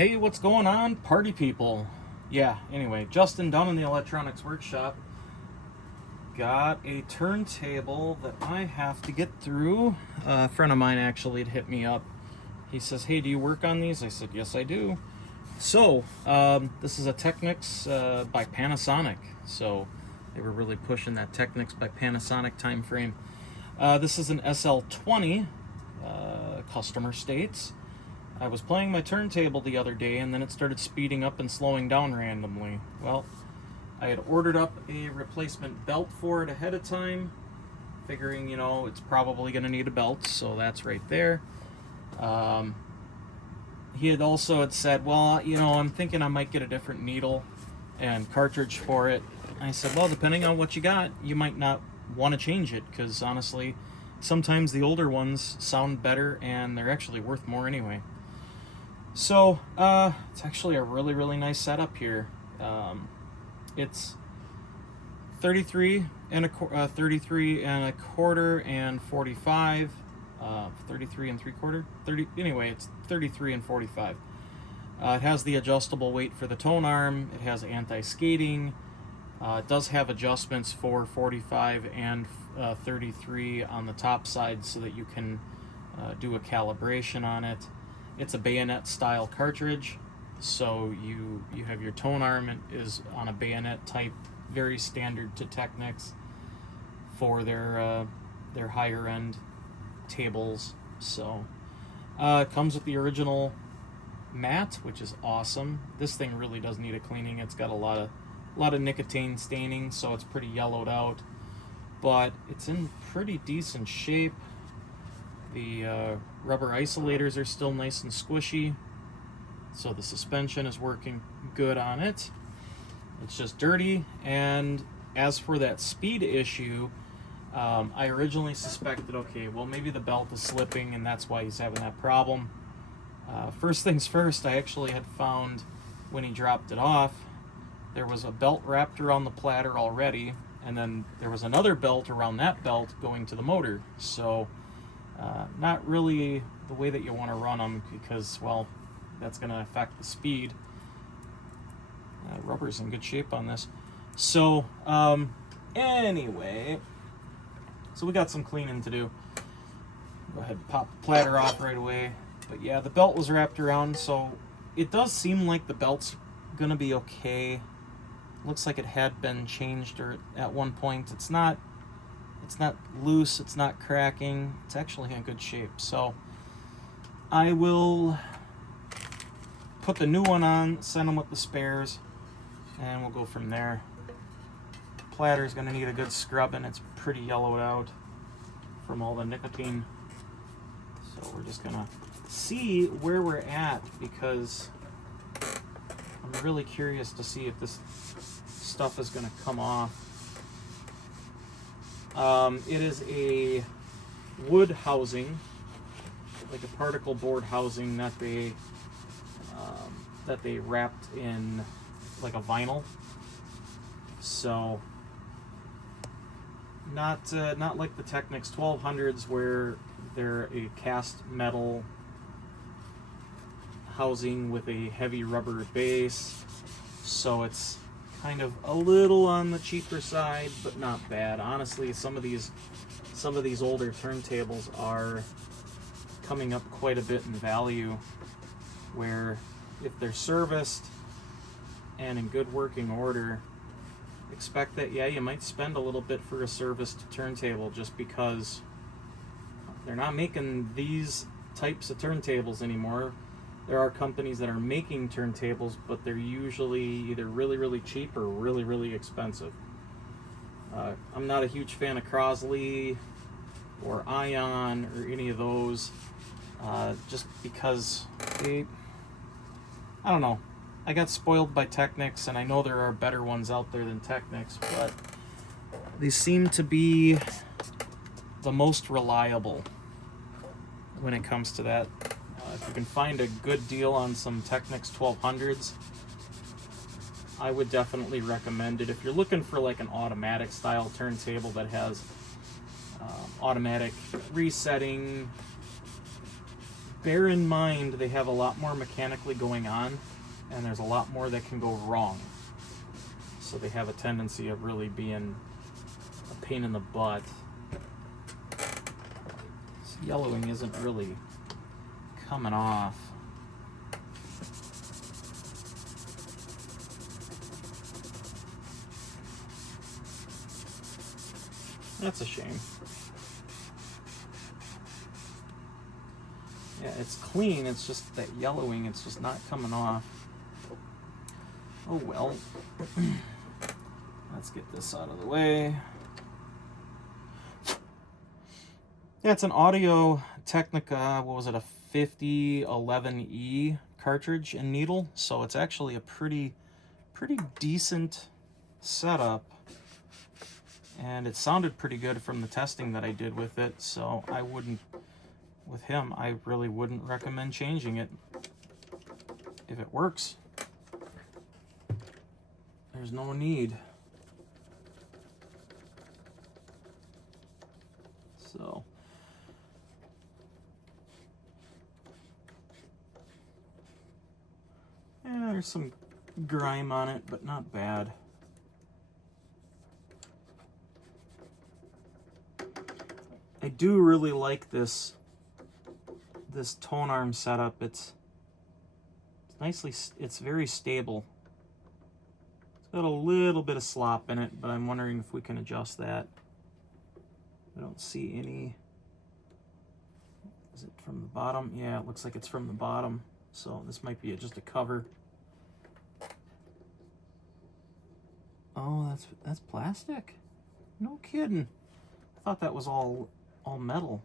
Hey, what's going on, party people? Yeah, anyway, Justin down in the electronics workshop got a turntable that I have to get through. A friend of mine actually had hit me up. He says, hey, do you work on these? I said, yes, I do. So, this is a Technics by Panasonic. So, they were really pushing that Technics by Panasonic time frame. This is an SL-20, customer states. I was playing my turntable the other day and then it started speeding up and slowing down randomly. Well, I had ordered up a replacement belt for it ahead of time, figuring, it's probably going to need a belt, so that's right there. He had also said, well, I'm thinking I might get a different needle and cartridge for it. I said, well, depending on what you got, you might not want to change it, because honestly, sometimes the older ones sound better and they're actually worth more anyway. So, it's actually a really, really nice setup here. It's 33 and a quarter and 45, 33 and 3/4, 30. Anyway, it's 33 and 45. It has the adjustable weight for the tone arm. It has anti-skating. It does have adjustments for 45 and 33 on the top side, so that you can do a calibration on it. It's a bayonet style cartridge, so you have your tone arm is on a bayonet type, very standard to Technics for their higher end tables. So it comes with the original mat, which is awesome. This thing really does need a cleaning. It's got a lot of nicotine staining, so it's pretty yellowed out, but it's in pretty decent shape. The rubber isolators are still nice and squishy, so the suspension is working good on it. It's just dirty. And as for that speed issue, I originally suspected, okay, well, maybe the belt is slipping and that's why he's having that problem. First things first, I actually had found when he dropped it off, there was a belt wrapped around the platter already, and then there was another belt around that belt going to the motor. So not really the way that you want to run them, because, well, that's going to affect the speed. Rubber's in good shape on this. So anyway, so we got some cleaning to do. Go ahead and pop the platter off right away. But yeah, the belt was wrapped around, so it does seem like the belt's gonna be okay. Looks like it had been changed or at one point. It's not loose, it's not cracking, it's actually in good shape. So I will put the new one on, send them with the spares, and we'll go from there. Platter's gonna need a good scrubbing. It's pretty yellowed out from all the nicotine. So we're just gonna see where we're at, because I'm really curious to see if this stuff is gonna come off. It is a wood housing, like a particle board housing that they wrapped in like a vinyl. So not like the Technics 1200s where they're a cast metal housing with a heavy rubber base. So it's kind of a little on the cheaper side, but not bad. Honestly, some of these older turntables are coming up quite a bit in value, where if they're serviced and in good working order, expect that, yeah, you might spend a little bit for a serviced turntable, just because they're not making these types of turntables anymore. There are companies that are making turntables, but they're usually either really, really cheap or really, really expensive. I'm not a huge fan of Crosley or Ion or any of those, just because I don't know. I got spoiled by Technics, and I know there are better ones out there than Technics, but they seem to be the most reliable when it comes to that. If you can find a good deal on some Technics 1200s, I would definitely recommend it. If you're looking for like an automatic style turntable that has automatic resetting, bear in mind they have a lot more mechanically going on, and there's a lot more that can go wrong. So they have a tendency of really being a pain in the butt. This yellowing isn't really coming off. That's a shame. Yeah, it's clean, it's just that yellowing, it's just not coming off. Oh well. Let's get this out of the way. Yeah, it's an Audio Technica, what was it, a 5011E cartridge and needle, so it's actually a pretty decent setup. And it sounded pretty good from the testing that I did with it, so I wouldn't, with him, I really wouldn't recommend changing it. If it works, there's no need. So, yeah, there's some grime on it, but not bad. I do really like this tone arm setup. It's nicely, it's very stable. It's got a little bit of slop in it, but I'm wondering if we can adjust that. I don't see any. Is it from the bottom? Yeah, it looks like it's from the bottom. So this might be just a cover. Oh, that's plastic? No kidding. I thought that was all metal.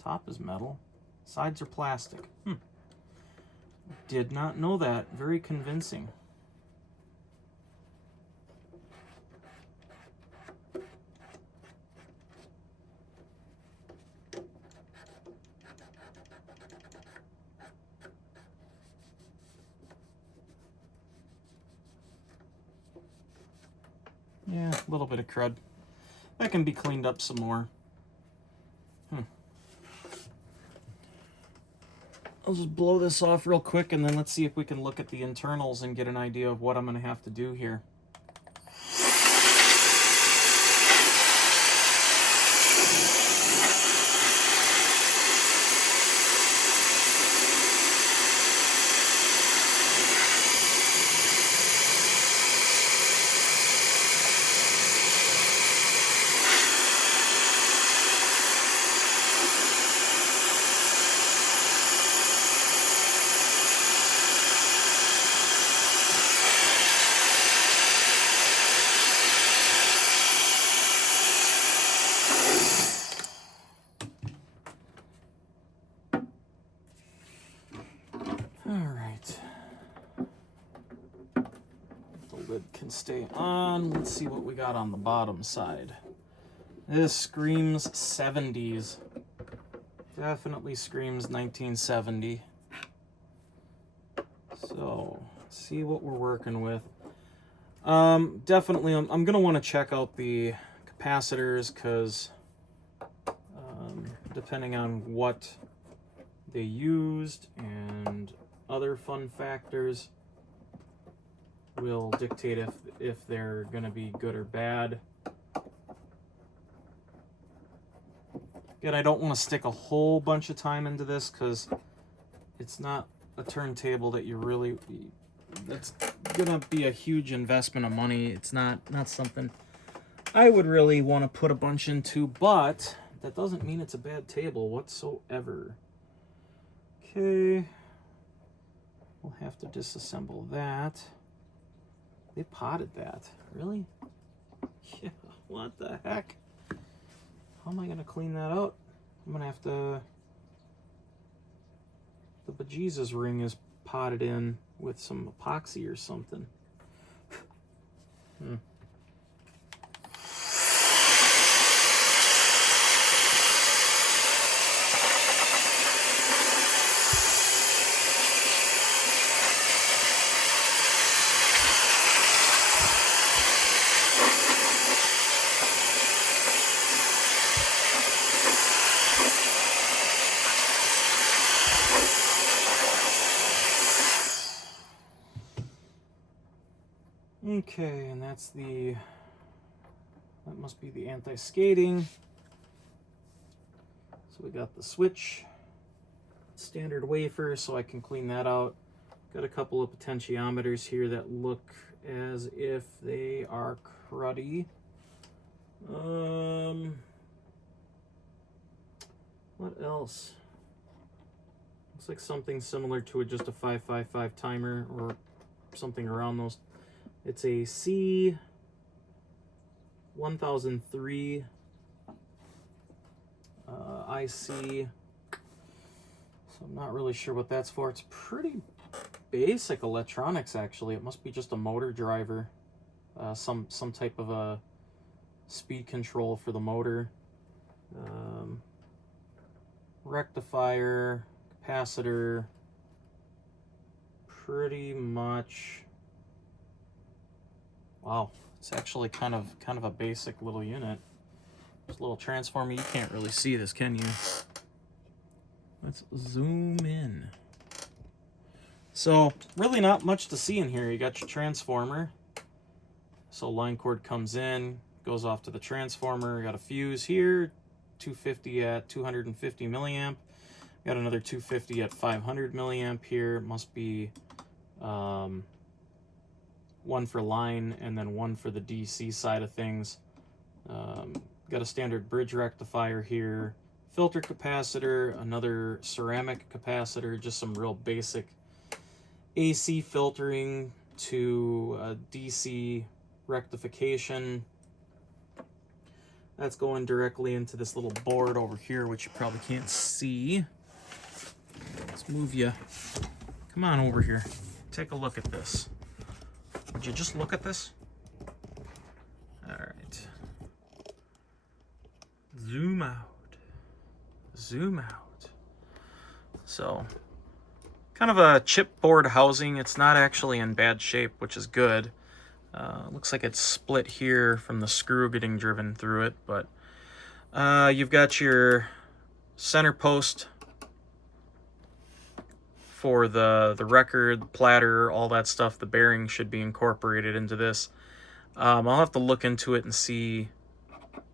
Top is metal. Sides are plastic. Did not know that. Very convincing. Yeah, a little bit of crud. That can be cleaned up some more. I'll just blow this off real quick, and then let's see if we can look at the internals and get an idea of what I'm going to have to do here. Stay on. Let's see what we got on the bottom side. This screams 70s. Definitely screams 1970. So, let's see what we're working with. Definitely, I'm going to want to check out the capacitors, because depending on what they used and other fun factors will dictate if they're going to be good or bad. Again, I don't want to stick a whole bunch of time into this, because it's not a turntable that you really, that's going to be a huge investment of money. It's not something I would really want to put a bunch into, but that doesn't mean it's a bad table whatsoever. Okay, we'll have to disassemble that. They potted that. Really? Yeah, what the heck? How am I going to clean that out? I'm going to have to... The bejesus ring is potted in with some epoxy or something. Okay, and that must be the anti-skating. So we got the switch, standard wafer, so I can clean that out. Got a couple of potentiometers here that look as if they are cruddy. What else? Looks like something similar to just a 555 timer or something around those. It's a C1003 IC. So I'm not really sure what that's for. It's pretty basic electronics, actually. It must be just a motor driver, some type of a speed control for the motor, rectifier, capacitor, pretty much. Wow, it's actually kind of a basic little unit. There's a little transformer. You can't really see this, can you? Let's zoom in. So really not much to see in here. You got your transformer. So line cord comes in, goes off to the transformer. You got a fuse here, 250 at 250 milliamp. Got another 250 at 500 milliamp here. Must be one for line and then one for the DC side of things. Got a standard bridge rectifier here, filter capacitor, another ceramic capacitor, just some real basic AC filtering to DC rectification. That's going directly into this little board over here, which you probably can't see. Let's move you. Come on over here. Take a look at this. Would you just look at this? All right. Zoom out. Zoom out. So, kind of a chipboard housing. It's not actually in bad shape, which is good. Looks like it's split here from the screw getting driven through it, but you've got your center post for the record, platter, all that stuff. The bearing should be incorporated into this. I'll have to look into it and see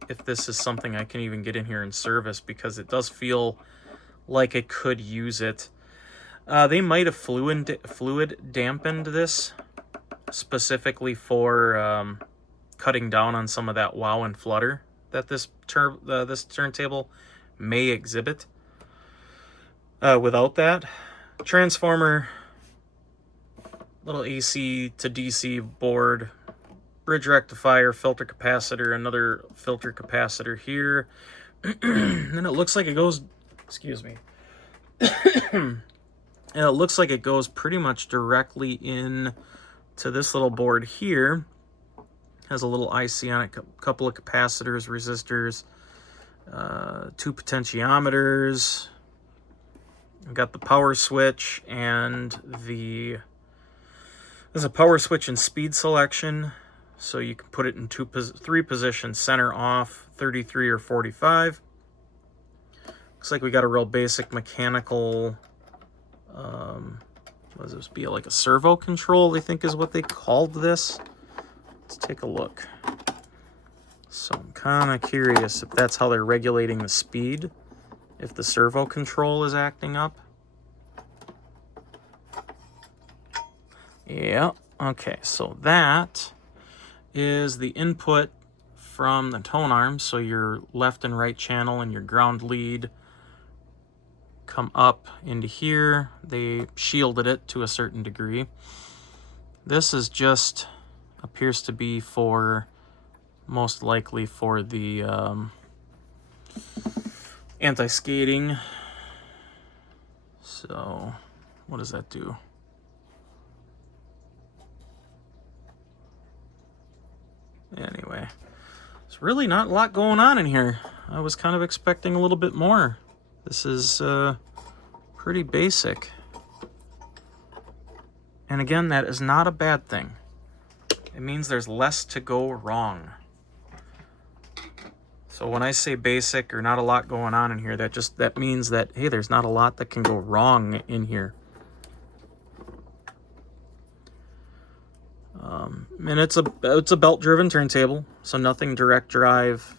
if this is something I can even get in here and service, because it does feel like I could use it. They might have fluid dampened this specifically for cutting down on some of that wow and flutter that this turntable may exhibit. Without that, transformer, little AC to DC board, bridge rectifier, filter capacitor, another filter capacitor here. And it looks like it goes, excuse me. And it looks like it goes pretty much directly in to this little board here. Has a little IC on it, a couple of capacitors, resistors, 2 potentiometers. I've got the power switch and there's a power switch and speed selection, so you can put it in 3 positions: center, off, 33 or 45. Looks like we got a real basic mechanical, what does this be, like a servo control, I think is what they called this. Let's take a look. So I'm kind of curious if that's how they're regulating the speed, if the servo control is acting up. Yeah, okay, so that is the input from the tone arm. So your left and right channel and your ground lead come up into here. They shielded it to a certain degree. This is just, appears to be for, most likely for the anti-skating. So what does that do? Anyway, there's really not a lot going on in here. I was kind of expecting a little bit more. This is pretty basic. And again, that is not a bad thing. It means there's less to go wrong. So when I say basic or not a lot going on in here, that means that, hey, there's not a lot that can go wrong in here. And it's a belt-driven turntable, so nothing direct drive.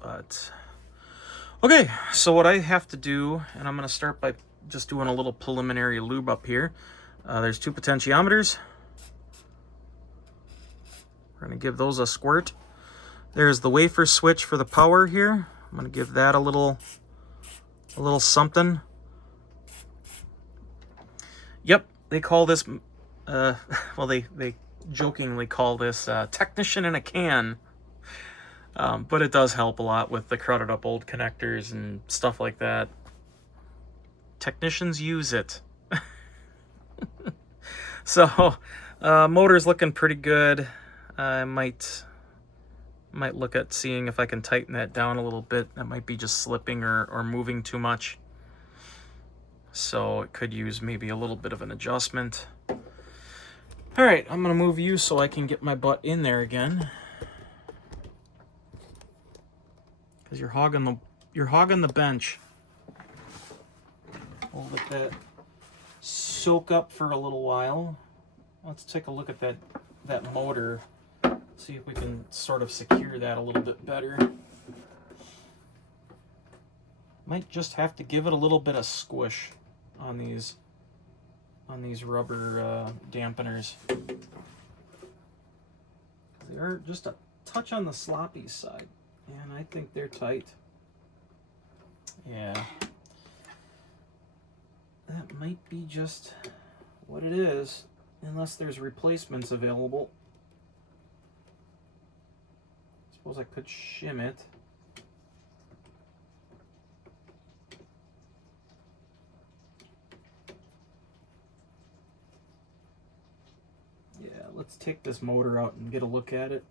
But okay, so what I have to do, and I'm going to start by just doing a little preliminary lube up here. There's 2 potentiometers. We're going to give those a squirt. There's the wafer switch for the power here. I'm going to give that a little something. Yep, they call this, well, they jokingly call this technician in a can. But it does help a lot with the crowded up old connectors and stuff like that. Technicians use it. So, motor's looking pretty good. I might look at seeing if I can tighten that down a little bit. That might be just slipping or moving too much. So it could use maybe a little bit of an adjustment. All right, I'm gonna move you so I can get my butt in there again. Because you're hogging the bench. We'll let that soak up for a little while. Let's take a look at that motor. See if we can sort of secure that a little bit better. Might just have to give it a little bit of squish on these rubber dampeners. They are just a touch on the sloppy side, and I think they're tight. Yeah. That might be just what it is, unless there's replacements available. Suppose I could shim it. Yeah, let's take this motor out and get a look at it.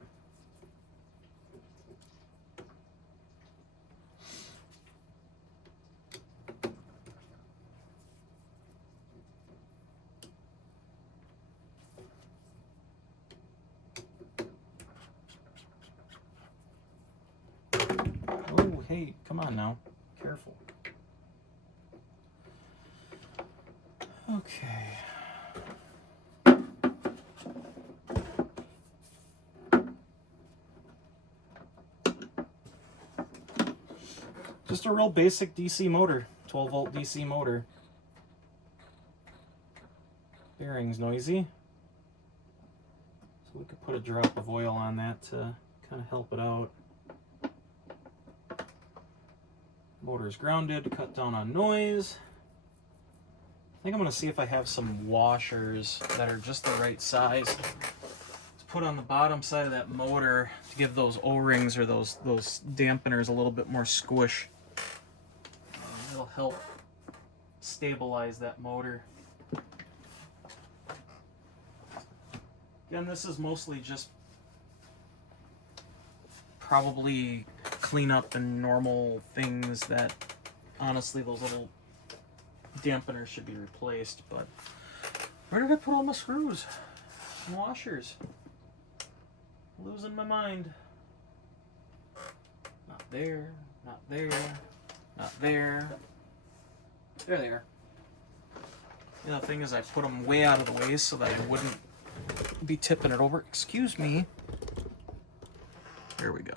Hey, come on now. Careful. Okay. Just a real basic DC motor. 12-volt DC motor. Bearings noisy. So we could put a drop of oil on that to kind of help it out. Motor is grounded to cut down on noise. I think I'm going to see if I have some washers that are just the right size to put on the bottom side of that motor to give those O-rings or those dampeners a little bit more squish. It'll help stabilize that motor. Again, this is mostly just probably cleanup and normal things that honestly those little dampeners should be replaced. But where did I put all my screws and washers? Losing my mind. Not there, not there, not there. There they are. The other thing is I put them way out of the way so that I wouldn't be tipping it over. Excuse me. There we go.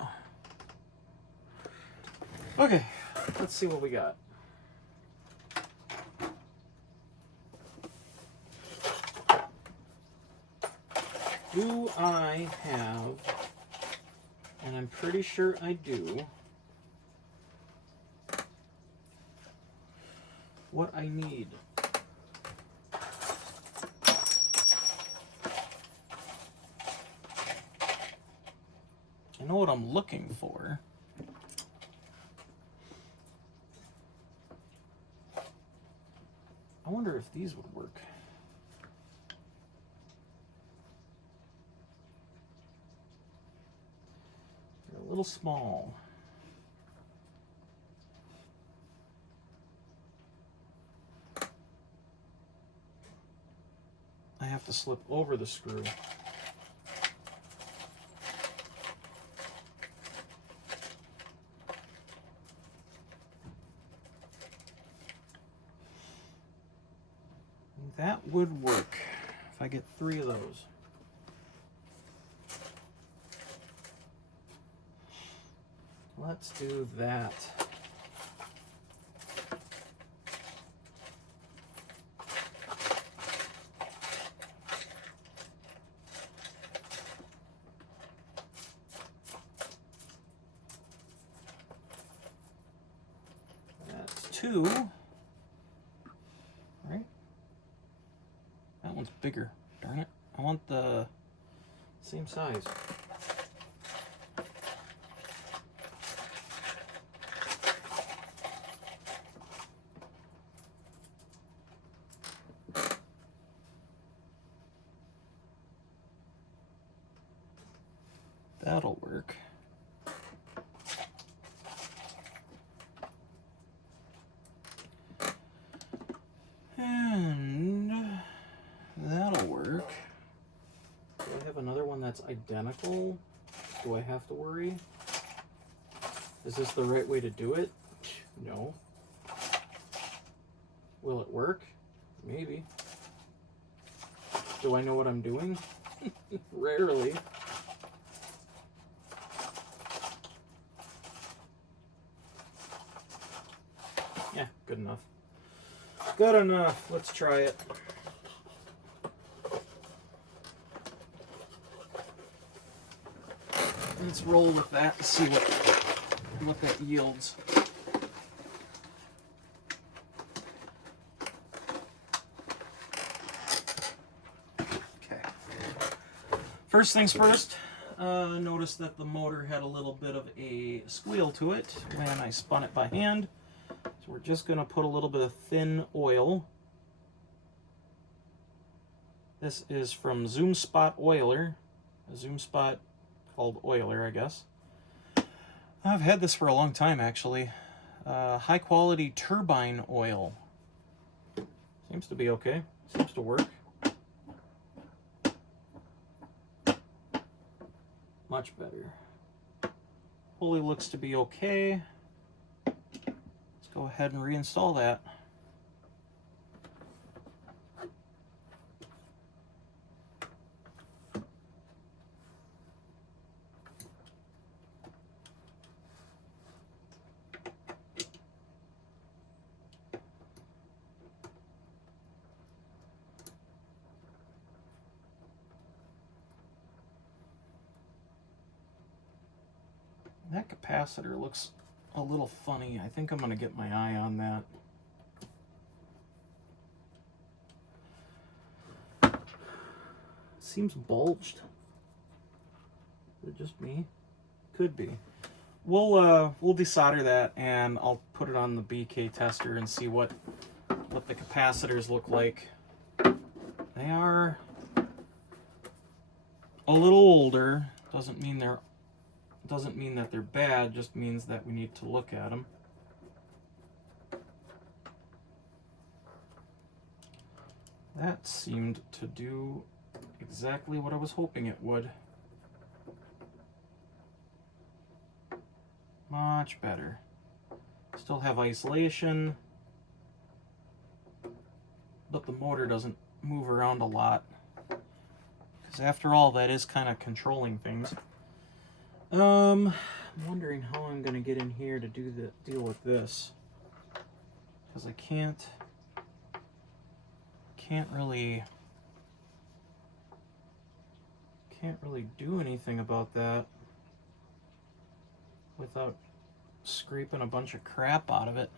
Okay, let's see what we got. Do I have, and I'm pretty sure I do, what I need? I know what I'm looking for. I wonder if these would work. They're a little small. I have to slip over the screw. That would work if I get 3 of those. Let's do that. That's 2. Right? That one's bigger. Darn it. I want the same size. That'll work. And that'll work. Do I have another one that's identical? Do I have to worry? Is this the right way to do it? No. Will it work? Maybe. Do I know what I'm doing? Rarely. Yeah, good enough. Good enough. Let's try it. Let's roll with that and see what that yields. Okay. First things first, notice that the motor had a little bit of a squeal to it when I spun it by hand. So we're just going to put a little bit of thin oil. This is from Zoom Spot Oiler, a Zoom Spot called Oiler, I guess. I've had this for a long time, actually. High quality turbine oil. Seems to be okay. Seems to work. Much better. Pulley looks to be okay. Let's go ahead and reinstall that. That capacitor looks a little funny. I think I'm going to get my eye on that. Seems bulged. Is it just me? Could be. We'll desolder that and I'll put it on the BK tester and see what the capacitors look like. They are a little older. Doesn't mean that they're bad, just means that we need to look at them. That seemed to do exactly what I was hoping it would. Much better. Still have isolation, but the motor doesn't move around a lot. Because after all, that is kind of controlling things. I'm wondering how I'm going to get in here to deal with this. Because I can't really do anything about that without scraping a bunch of crap out of it.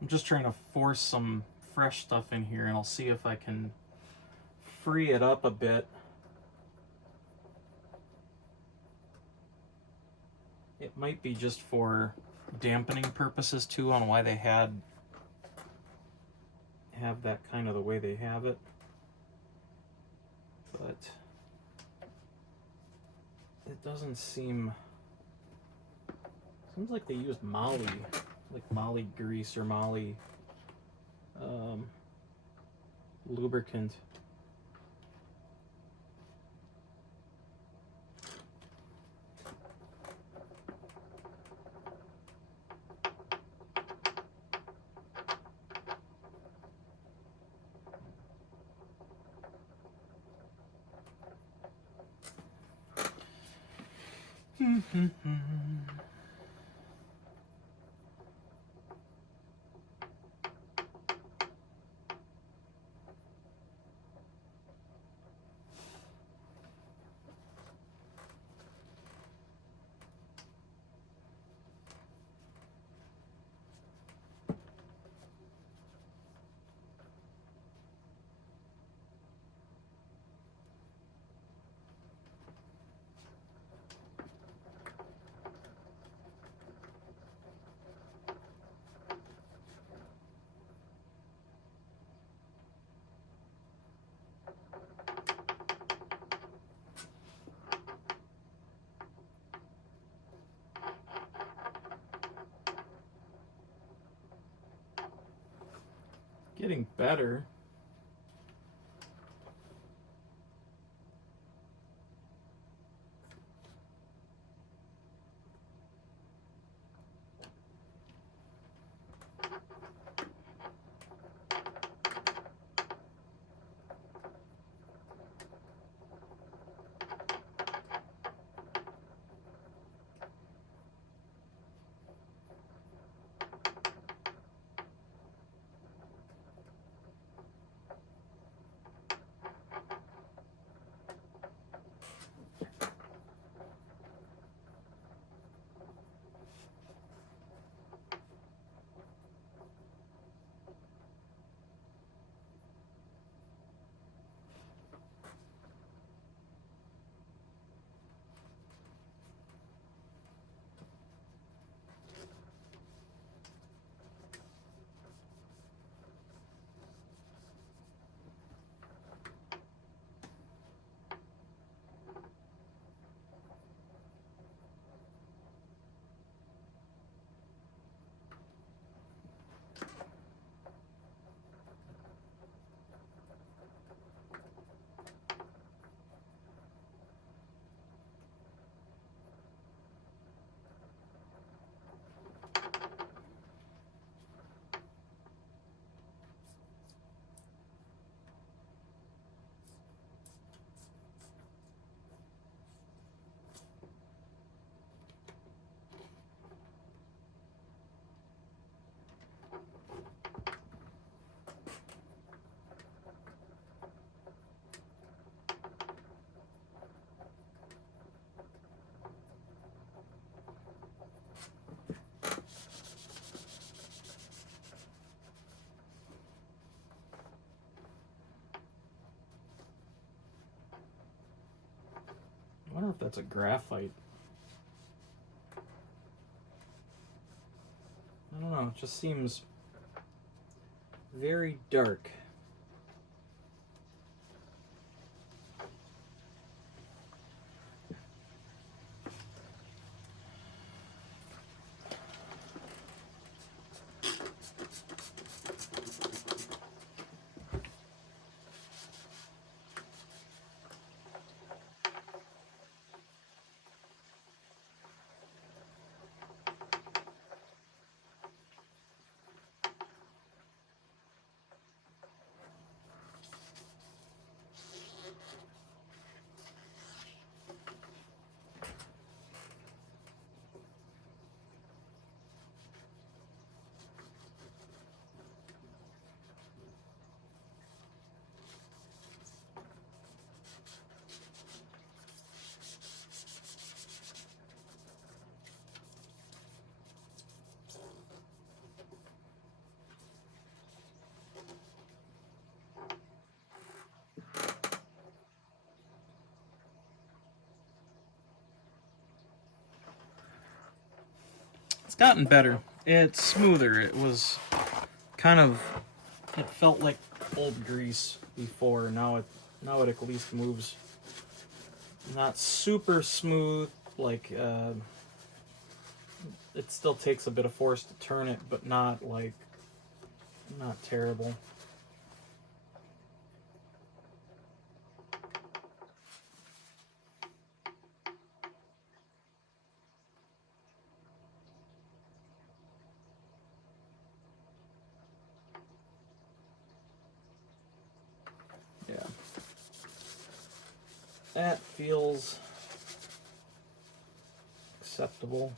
I'm just trying to force some fresh stuff in here, and I'll see if I can free it up a bit. It might be just for dampening purposes too, on why they have that kind of the way they have it. But it doesn't seems like they used moly, like moly grease or moly lubricant. Getting better. I wonder if that's a graphite. I don't know, it just seems very dark. gotten better. It's smoother. It was kind of, it felt like old grease before. Now it at least moves. Not super smooth, like it still takes a bit of force to turn it, but not terrible. Yeah. That feels acceptable.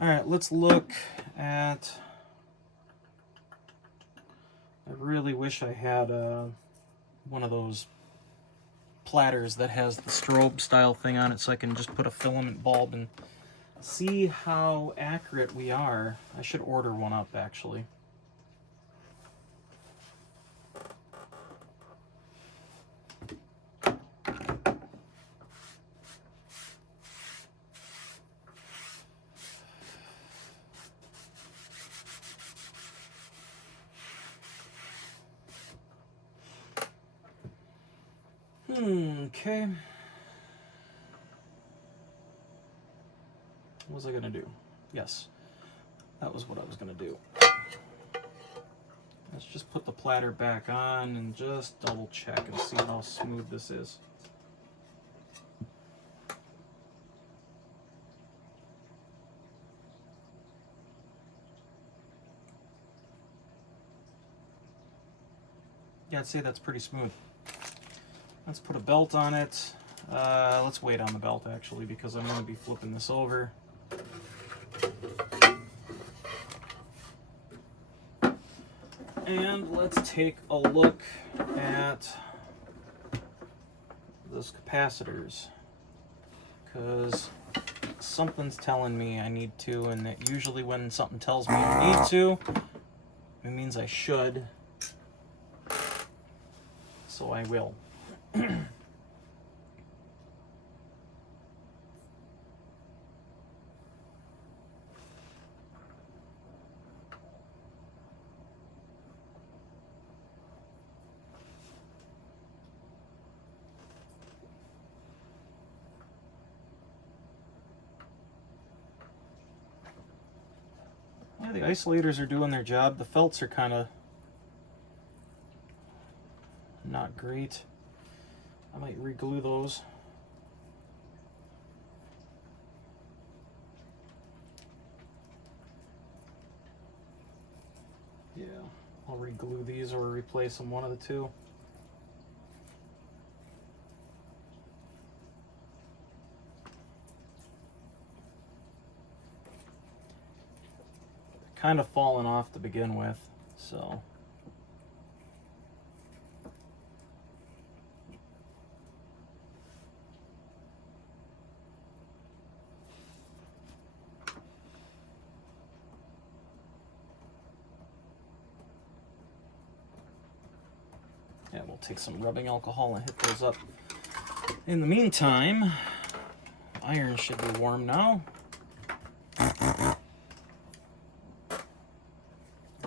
All right, let's look at, I really wish I had one of those platters that has the strobe style thing on it so I can just put a filament bulb and see how accurate we are. I should order one up, actually. Okay. What was I gonna do? Yes, that was what I was gonna do. Let's just put the platter back on and just double check and see how smooth this is. Yeah, I'd say that's pretty smooth. Let's put a belt on it. Let's wait on the belt actually, because I'm going to be flipping this over. And let's take a look at those capacitors, because something's telling me I need to, and that usually when something tells me I need to, it means I should. So I will. Yeah, the isolators are doing their job. The felts are kind of not great. I might re-glue those. Yeah, I'll re-glue these or replace them, one of the two. They're kind of falling off to begin with, so. Yeah, we'll take some rubbing alcohol and hit those up. In the meantime, iron should be warm now.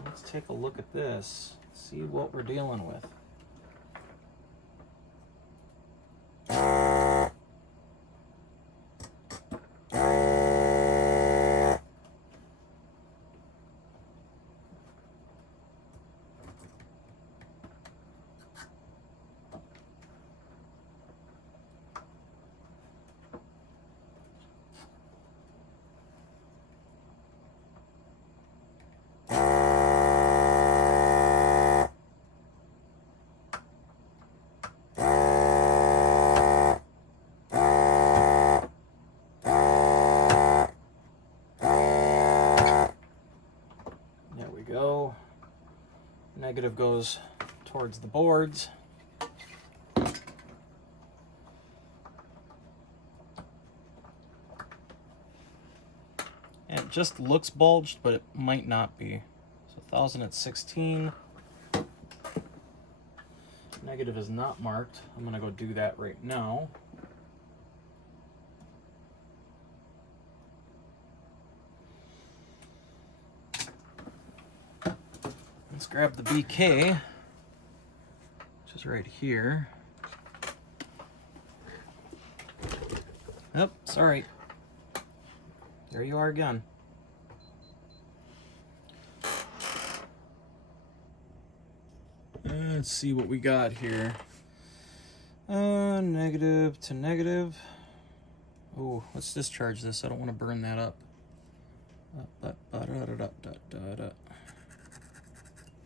Let's take a look at this, see what we're dealing with. Negative goes towards the boards. And it just looks bulged, but it might not be. So 1000 at 16. Negative is not marked. I'm gonna go do that right now. let's grab the BK, which is right here. Oh, sorry. There you are again. Let's see what we got here. Negative to negative. Oh, let's discharge this. I don't want to burn that up.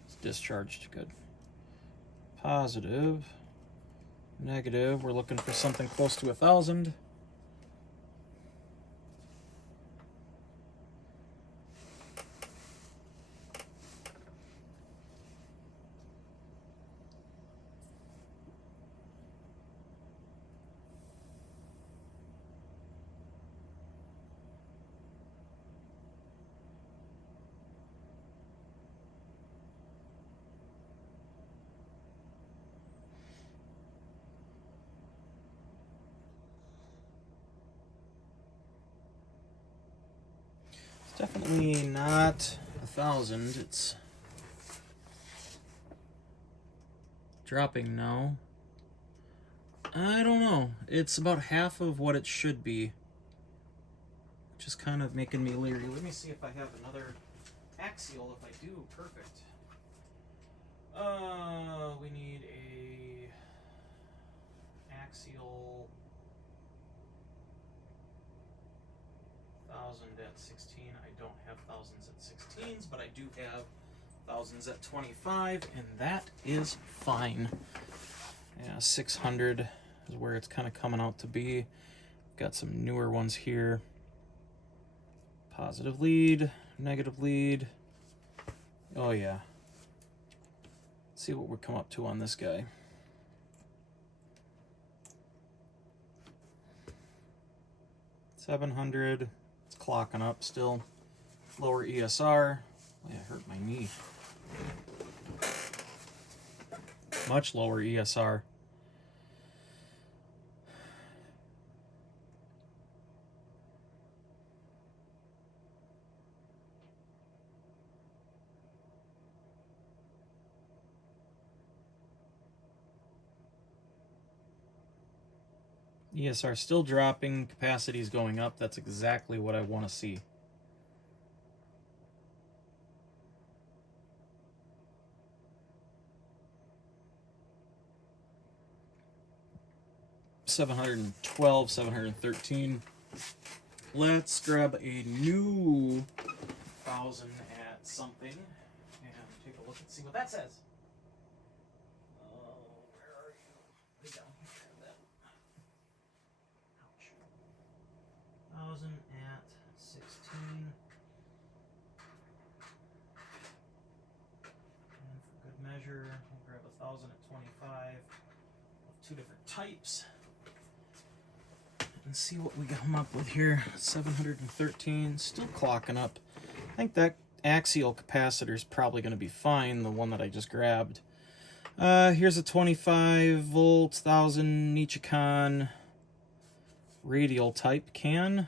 It's discharged. Good. Positive. Negative. We're looking for something close to 1,000. Definitely not 1,000. It's dropping now. I don't know. It's about half of what it should be, which is kind of making me leery. Let me see if I have another axial. If I do, perfect. We need a axial 1,000 at 16. I don't have thousands at 16s, but I do have thousands at 25, and that is fine. Yeah, 600 is where it's kind of coming out to be. Got some newer ones here. Positive lead, negative lead. Oh yeah. Let's see what we come up to on this guy. $700. It's clocking up still. Lower ESR. Oh, yeah, it hurt my knee. Much lower ESR. ESR still dropping, capacity is going up. That's exactly what I want to see. $712, $713. Let's grab a new 1,000 at something and take a look and see what that says. Where are you? Way down here. Grab that. Ouch. 1,000 at 16. And for good measure, we'll grab 1,000 at 25 of two different types. And see what we come up with here. 713, still clocking up. I think that axial capacitor is probably going to be fine, the one that I just grabbed. Here's a 25 volts, 1,000 Nichicon radial type can.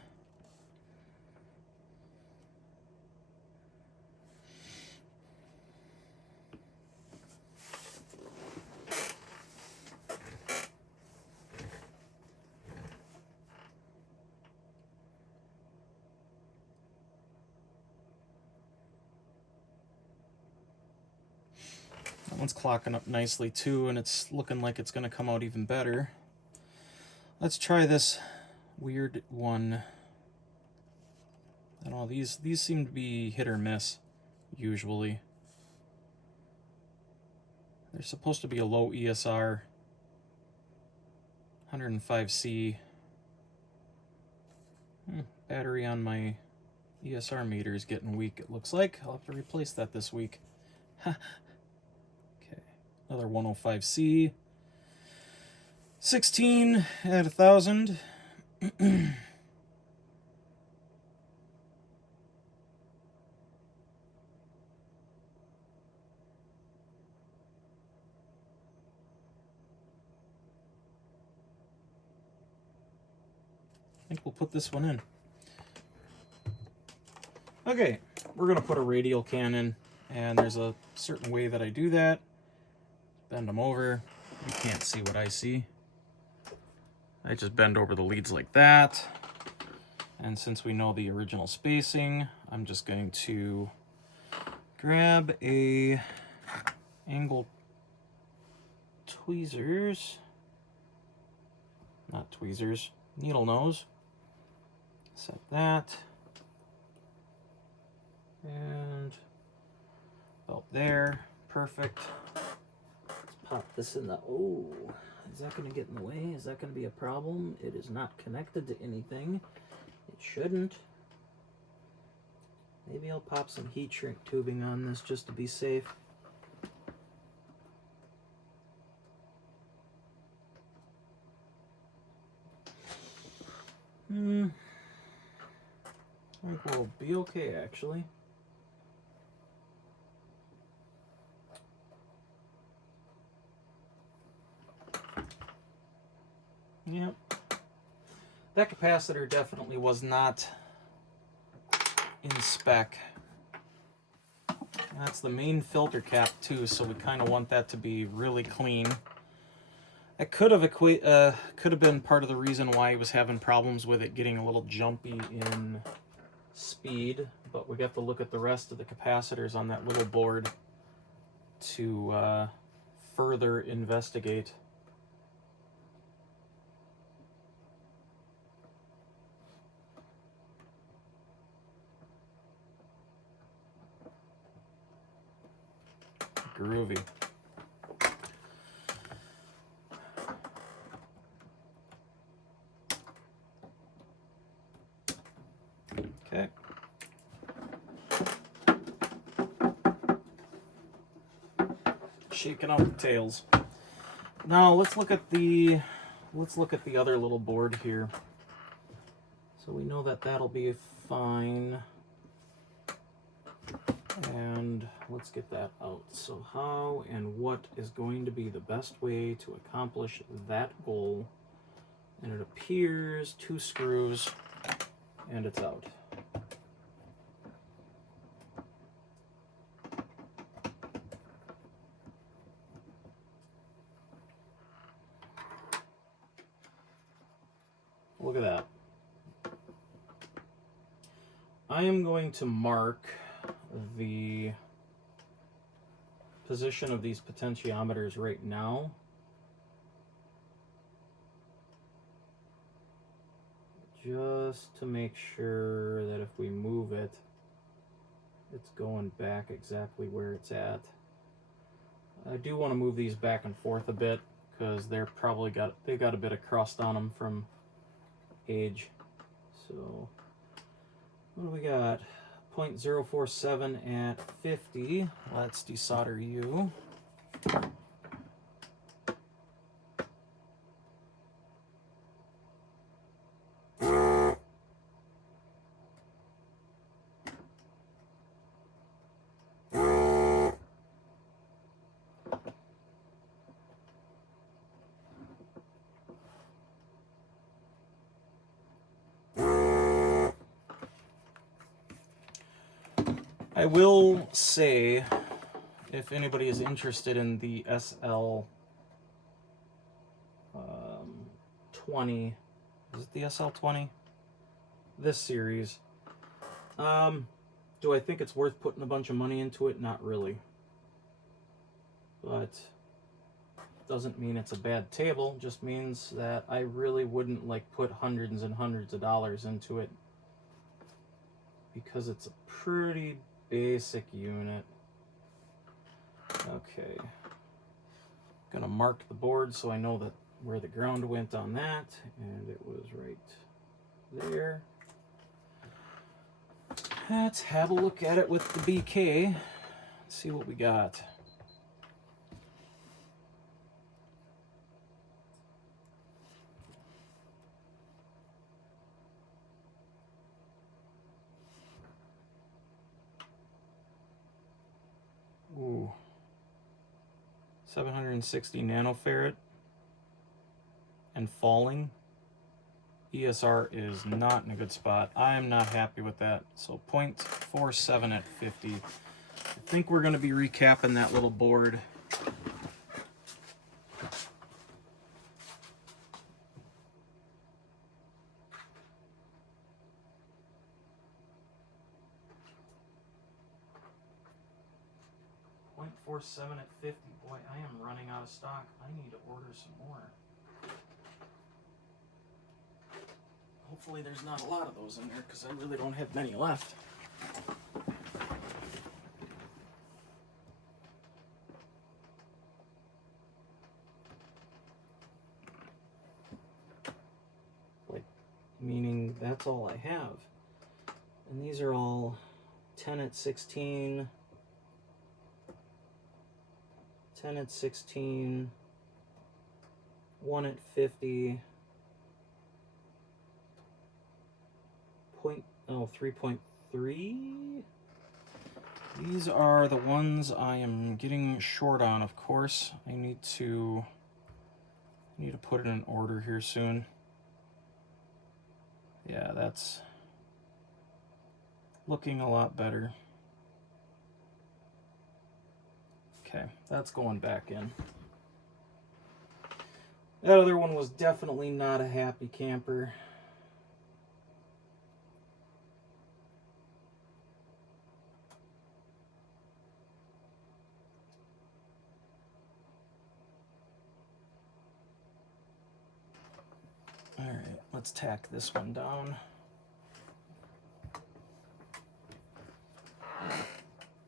That one's clocking up nicely too, and it's looking like it's going to come out even better. Let's try this weird one. I don't know, these seem to be hit or miss, usually. They're supposed to be a low ESR, 105C. Battery on my ESR meter is getting weak, it looks like. I'll have to replace that this week. Okay, another 105C. 16 at 1,000. I think we'll put this one in. Okay, we're going to put a radial can in, And there's a certain way that I do that. Bend them over. You can't see what I see. I just bend over the leads like that. And since we know the original spacing, I'm just going to grab a angle tweezers, not tweezers, needle nose. Set that. And about there, perfect. Let's pop this in the, oh, is that gonna get in the way? Is that gonna be a problem? It is not connected to anything. It shouldn't. Maybe I'll pop some heat shrink tubing on this just to be safe. I think we'll be okay, actually. Yep. That capacitor definitely was not in spec. That's the main filter cap too, so we kind of want that to be really clean. It could have been part of the reason why he was having problems with it getting a little jumpy in speed, but we got to look at the rest of the capacitors on that little board to further investigate. Groovy. Okay. Shaking out the tails. Now let's look at the other little board here. So we know that that'll be fine. And let's get that out. So how and what is going to be the best way to accomplish that goal? And it appears 2 screws and it's out. Look at that. I am going to mark the position of these potentiometers right now. Just to make sure that if we move it, it's going back exactly where it's at. I do want to move these back and forth a bit because they've got a bit of crust on them from age. So what do we got? 0.047 at 50. Let's desolder you. I will say, if anybody is interested in the SL-20, is it the SL-20? This series. Do I think it's worth putting a bunch of money into it? Not really. But doesn't mean it's a bad table, just means that I really wouldn't put hundreds and hundreds of dollars into it because it's a pretty basic unit. Okay. Gonna mark the board so I know that where the ground went on that, and it was right there. Let's have a look at it with the BK. See what we got. Ooh. 760 nanofarad and falling. ESR is not in a good spot. I am not happy with that. So 0.47 at 50. I think we're going to be recapping that little board. .47 at 50. Boy, I am running out of stock. I need to order some more. Hopefully there's not a lot of those in there because I really don't have many left. Like, meaning that's all I have. And these are all 10 at 16, 10 at 16, 1 at 50, 3.3. These are the ones I am getting short on, of course. I need to put it in order here soon. Yeah, that's looking a lot better. Okay, that's going back in. That other one was definitely not a happy camper. All right, let's tack this one down.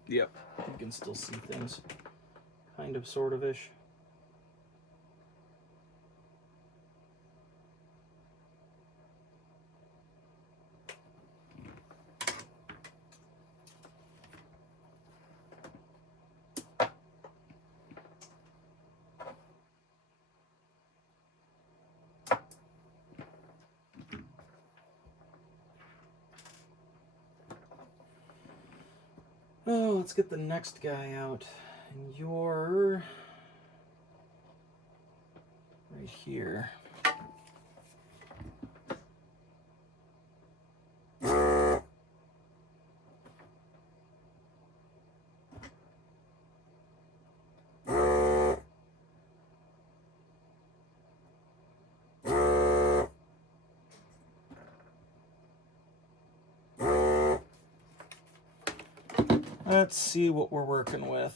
Yep, you can still see things, kind of, sort of-ish. Oh, let's get the next guy out. And you're right here. Let's see what we're working with.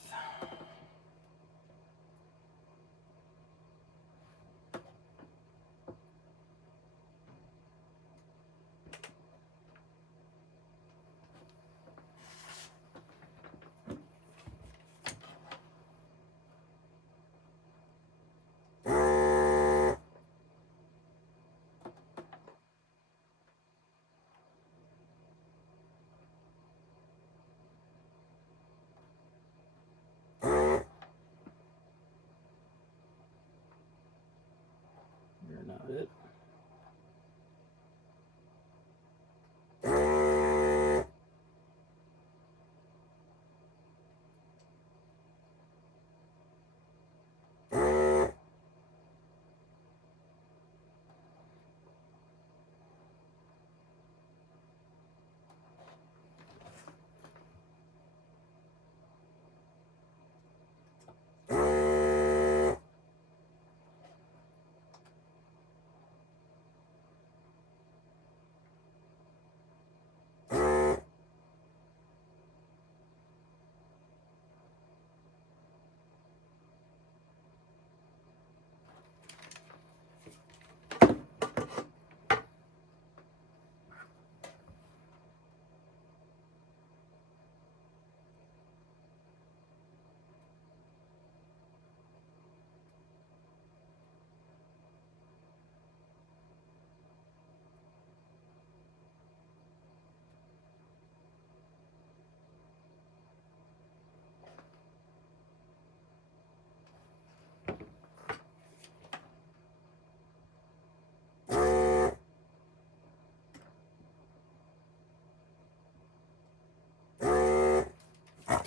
You're not it.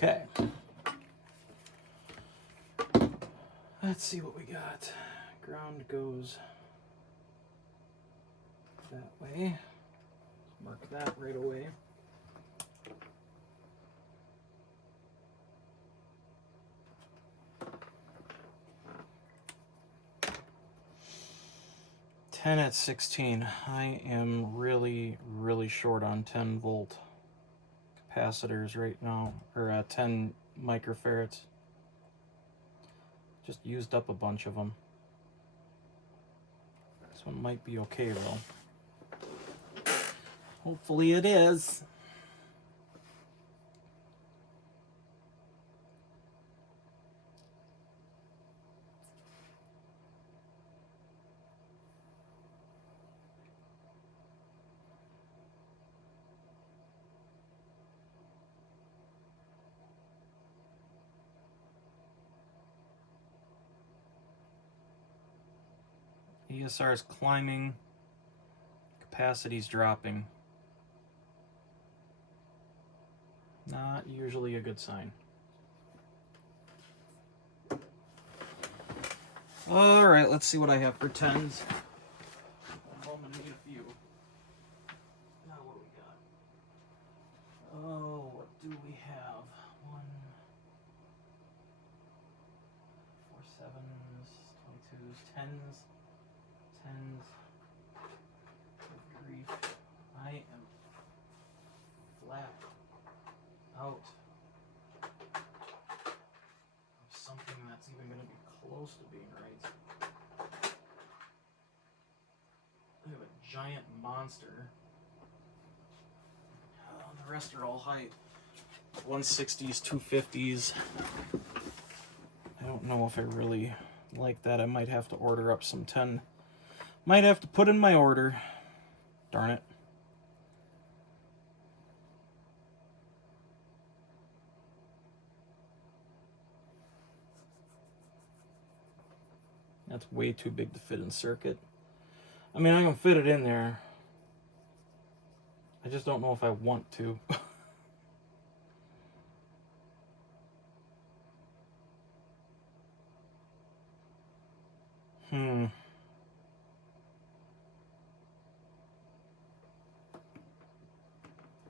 Okay. Let's see what we got. Ground goes that way. Mark that right away. 10 at 16. I am really, really short on 10 volt capacitors right now, or 10 microfarads. Just used up a bunch of them. This one might be okay though. Hopefully it is. ESR is climbing, capacity's dropping. Not usually a good sign. All right, let's see what I have for 10s. I'm gonna need a few. Now what do we got? Oh, what do we have? 1, 4 7s, 22s, 10s, 10s. Good grief. I am flat out of something that's even going to be close to being right. I have a giant monster. The rest are all height. 160s, 250s. I don't know if I really like that. I might have to order up some 10. Might have to put in my order. Darn it. That's way too big to fit in circuit. I mean, I can fit it in there. I just don't know if I want to.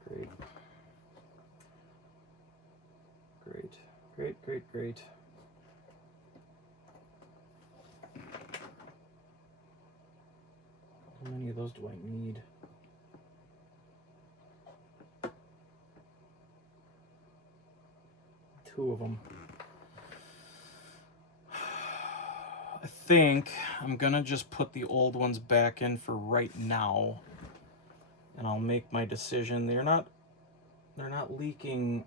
Great. Great. Great, great, great. How many of those do I need? Two of them. I think I'm gonna just put the old ones back in for right now, and I'll make my decision. They're not leaking.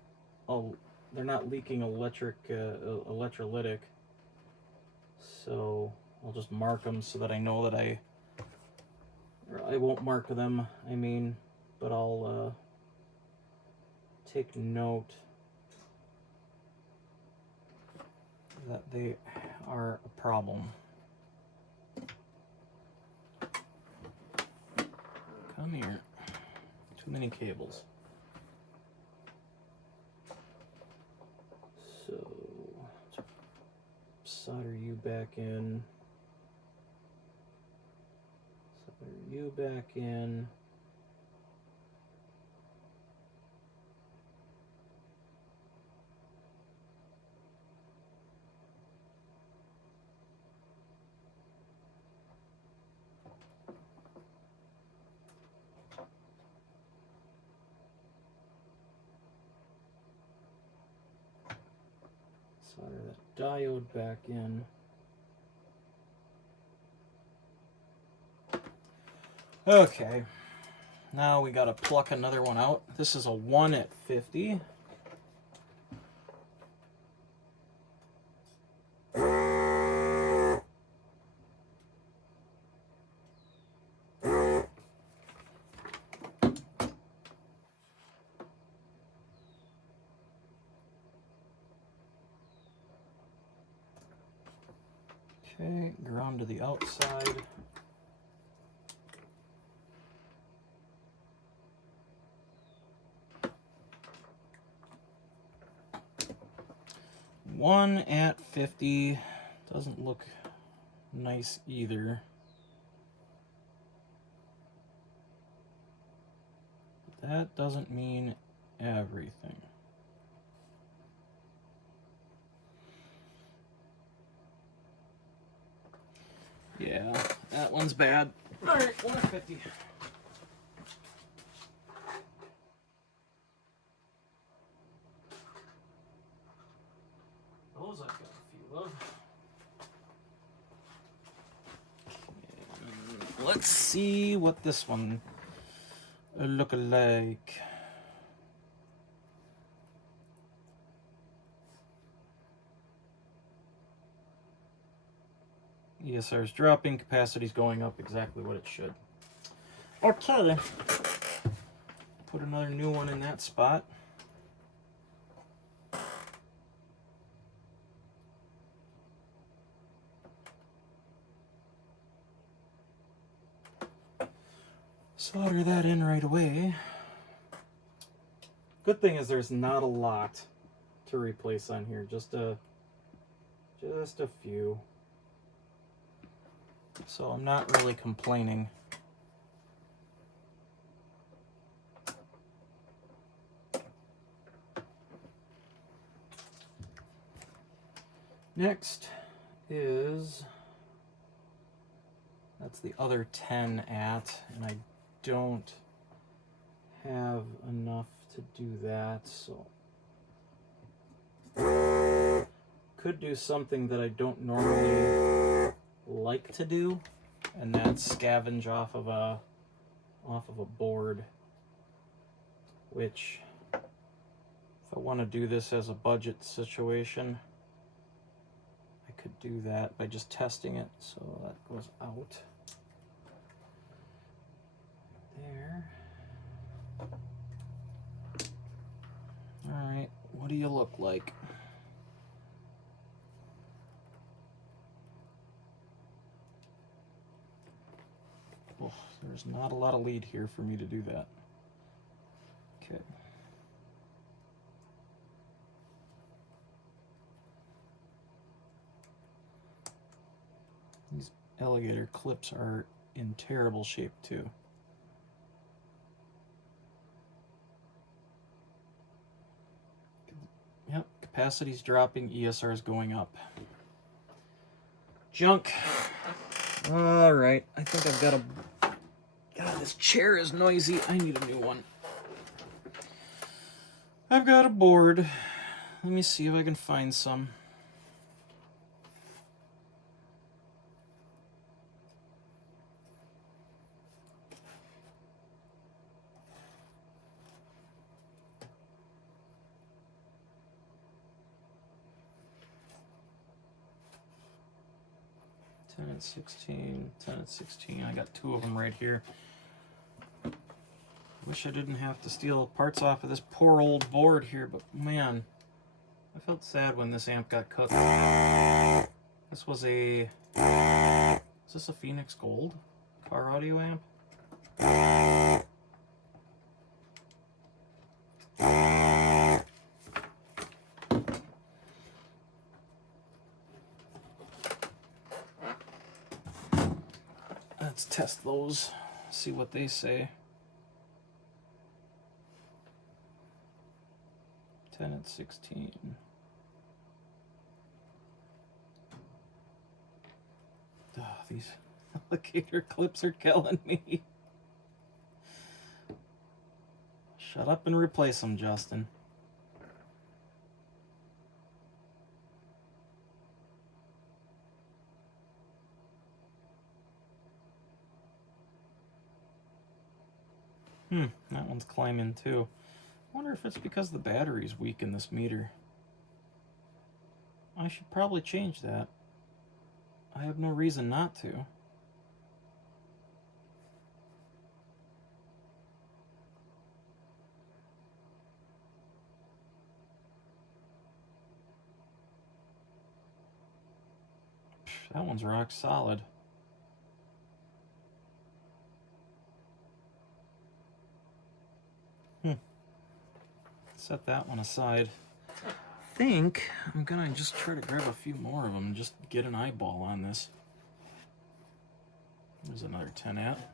They're not leaking electrolytic. So I'll just mark them so that I know that I won't mark them. I mean, but I'll take note that they are a problem. Come here. Too many cables. So, solder you back in. Solder you back in. Solder that diode back in. Okay, now we gotta pluck another one out. This is a 1 at 50. Okay, ground to the outside. One at 50 doesn't look nice either. That doesn't mean everything. Yeah, that one's bad. All right, 150. Those I've got a few of. Let's see what this one look like. ESR is dropping, capacity is going up, exactly what it should. Okay, put another new one in that spot. Solder that in right away. Good thing is there's not a lot to replace on here, just a few. So I'm not really complaining. Next is, that's the other 10 at, and I don't have enough to do that, so could do something that I don't normally like to do, and that's scavenge off of a board, which if I want to do this as a budget situation, I could do that by just testing it. So that goes out there. All right, what do you look like? Oh, there's not a lot of lead here for me to do that. Okay. These alligator clips are in terrible shape too. Yep, capacity's dropping, ESR is going up. Junk. All right, I think I've got a... God, this chair is noisy. I need a new one. I've got a board. Let me see if I can find some. Ten and 16, 10 and 16. I got two of them right here. Wish I didn't have to steal parts off of this poor old board here, but man, I felt sad when this amp got cut. This was a... Is this a Phoenix Gold car audio amp? Let's test those, see what they say. 10 and 16. Oh, these alligator clips are killing me. Shut up and replace them, Justin. That one's climbing too. I wonder if it's because the battery's weak in this meter. I should probably change that. I have no reason not to. That one's rock solid. Set that one aside. I think I'm gonna just try to grab a few more of them and just get an eyeball on this. There's another 10 at.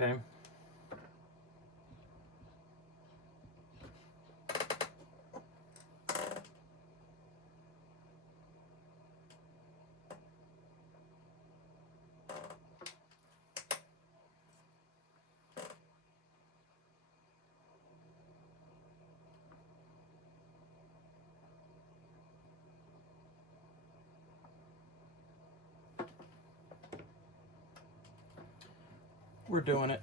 Okay. We're doing it.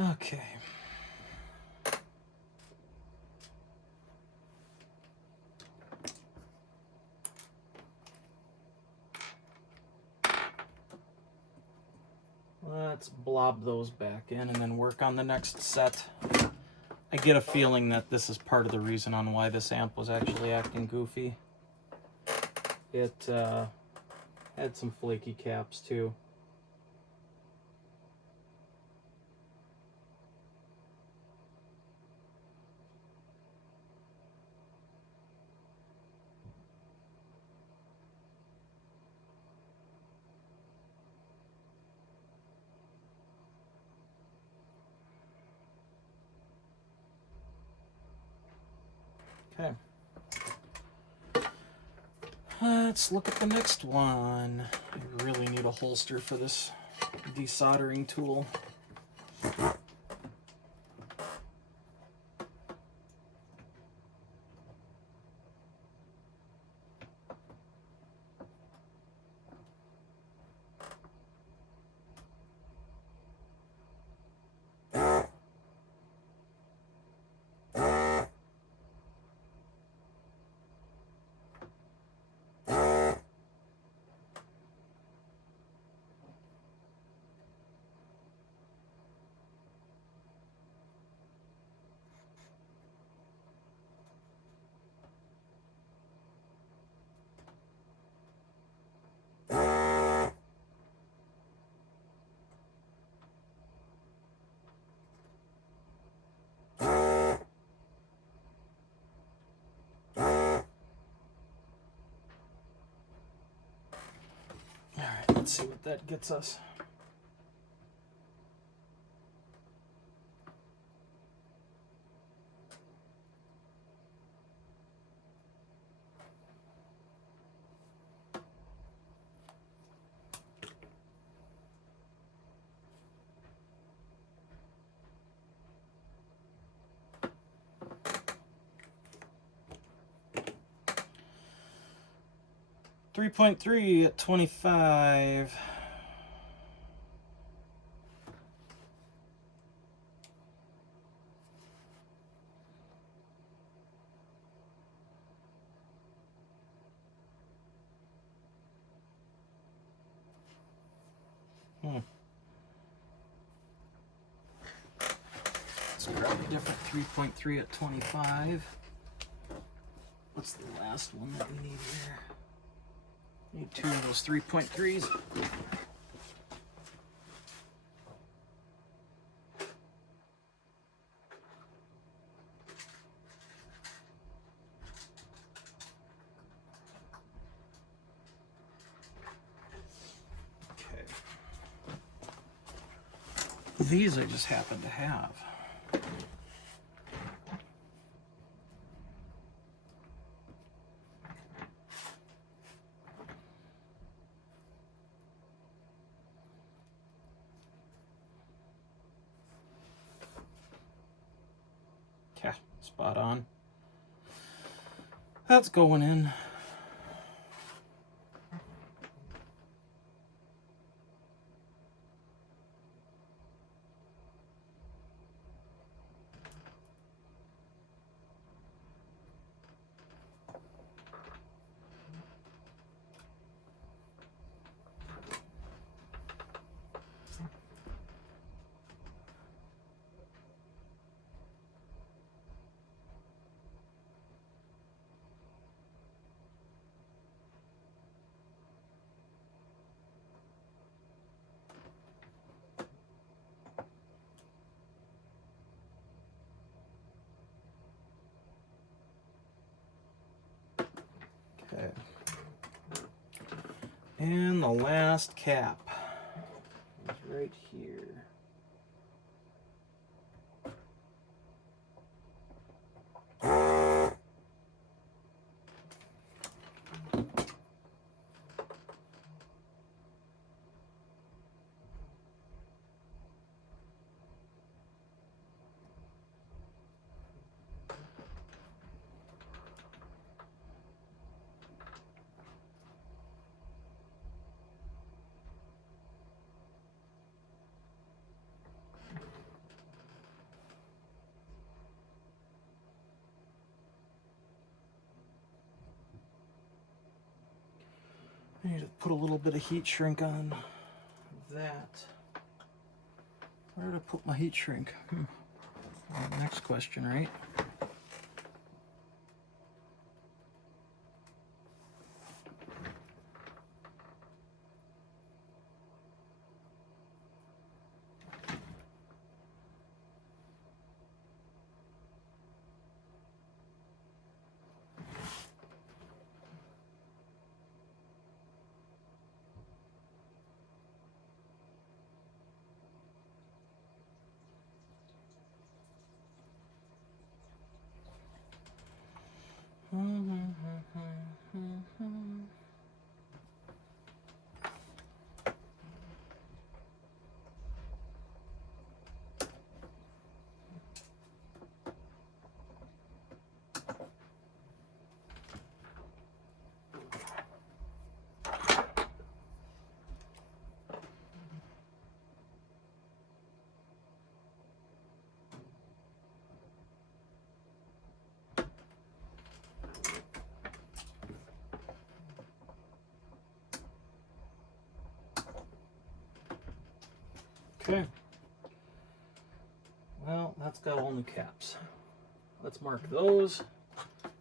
Okay. Let's blob those back in and then work on the next set. I get a feeling that this is part of the reason on why this amp was actually acting goofy. It had some flaky caps too. Okay. Let's look at the next one. I really need a holster for this desoldering tool. Alright, let's see what that gets us. .3 at 25. Let's grab a different 3.3 at 25. What's the last one that we need here? Need two of those 3.3s. Okay. These I just happen to have. Yeah, spot on. That's going in. And the last cap is right here. I need to put a little bit of heat shrink on that. Where did I put my heat shrink? Next question, right? Okay. Well, that's got all new caps. Let's mark those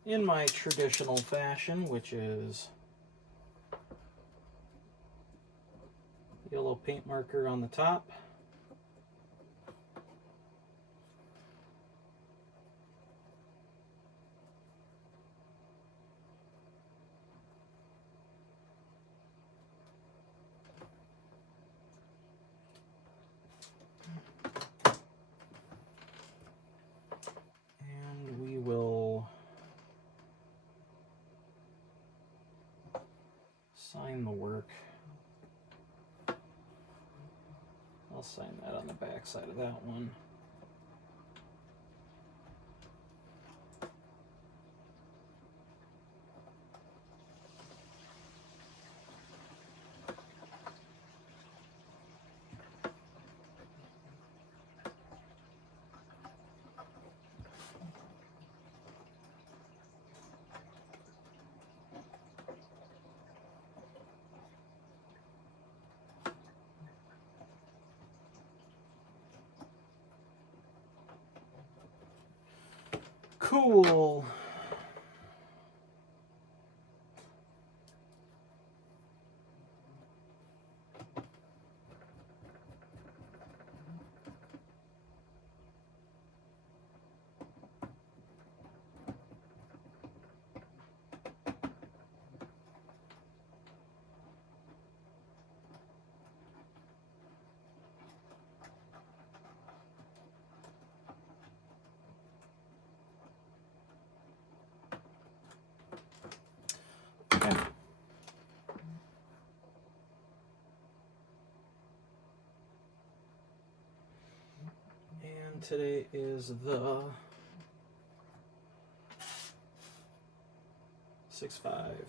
in my traditional fashion, which is yellow paint marker on the top. Sign the work. I'll sign that on the back side of that one. Cool. Okay. And today is the 6/5.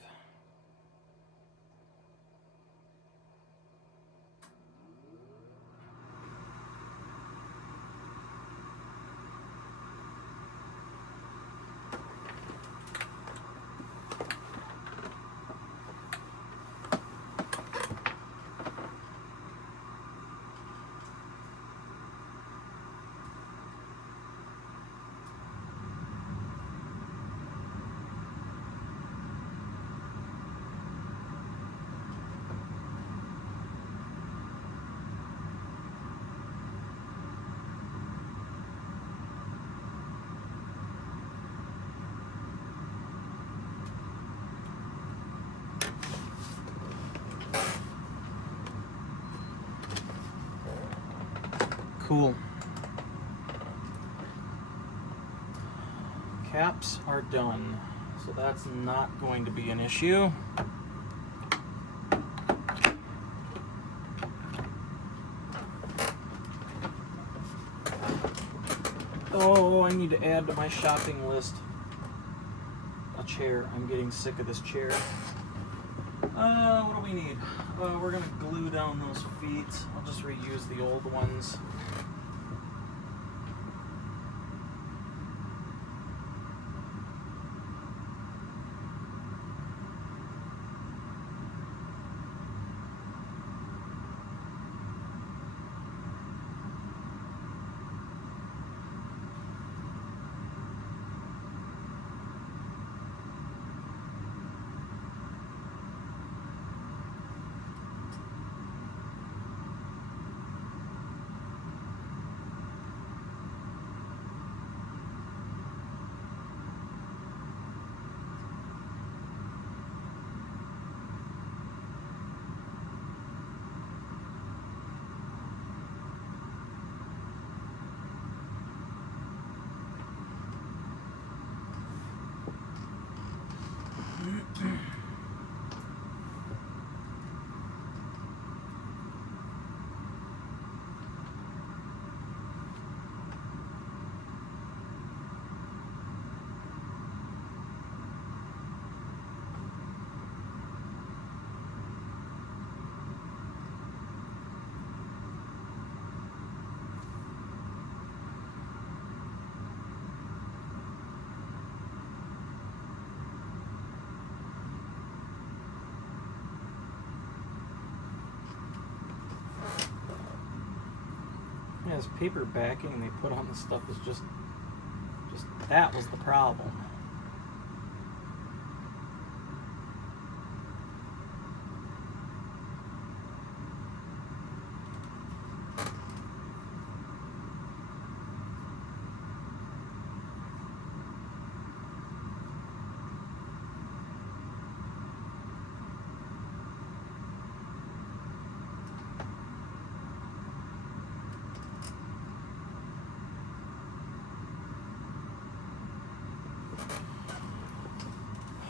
Cool. Caps are done, so that's not going to be an issue. Oh, I need to add to my shopping list a chair. I'm getting sick of this chair. What do we need? We're going to glue down those feet. I'll just reuse the old ones. Yeah, this paper backing they put on this stuff is just that was the problem.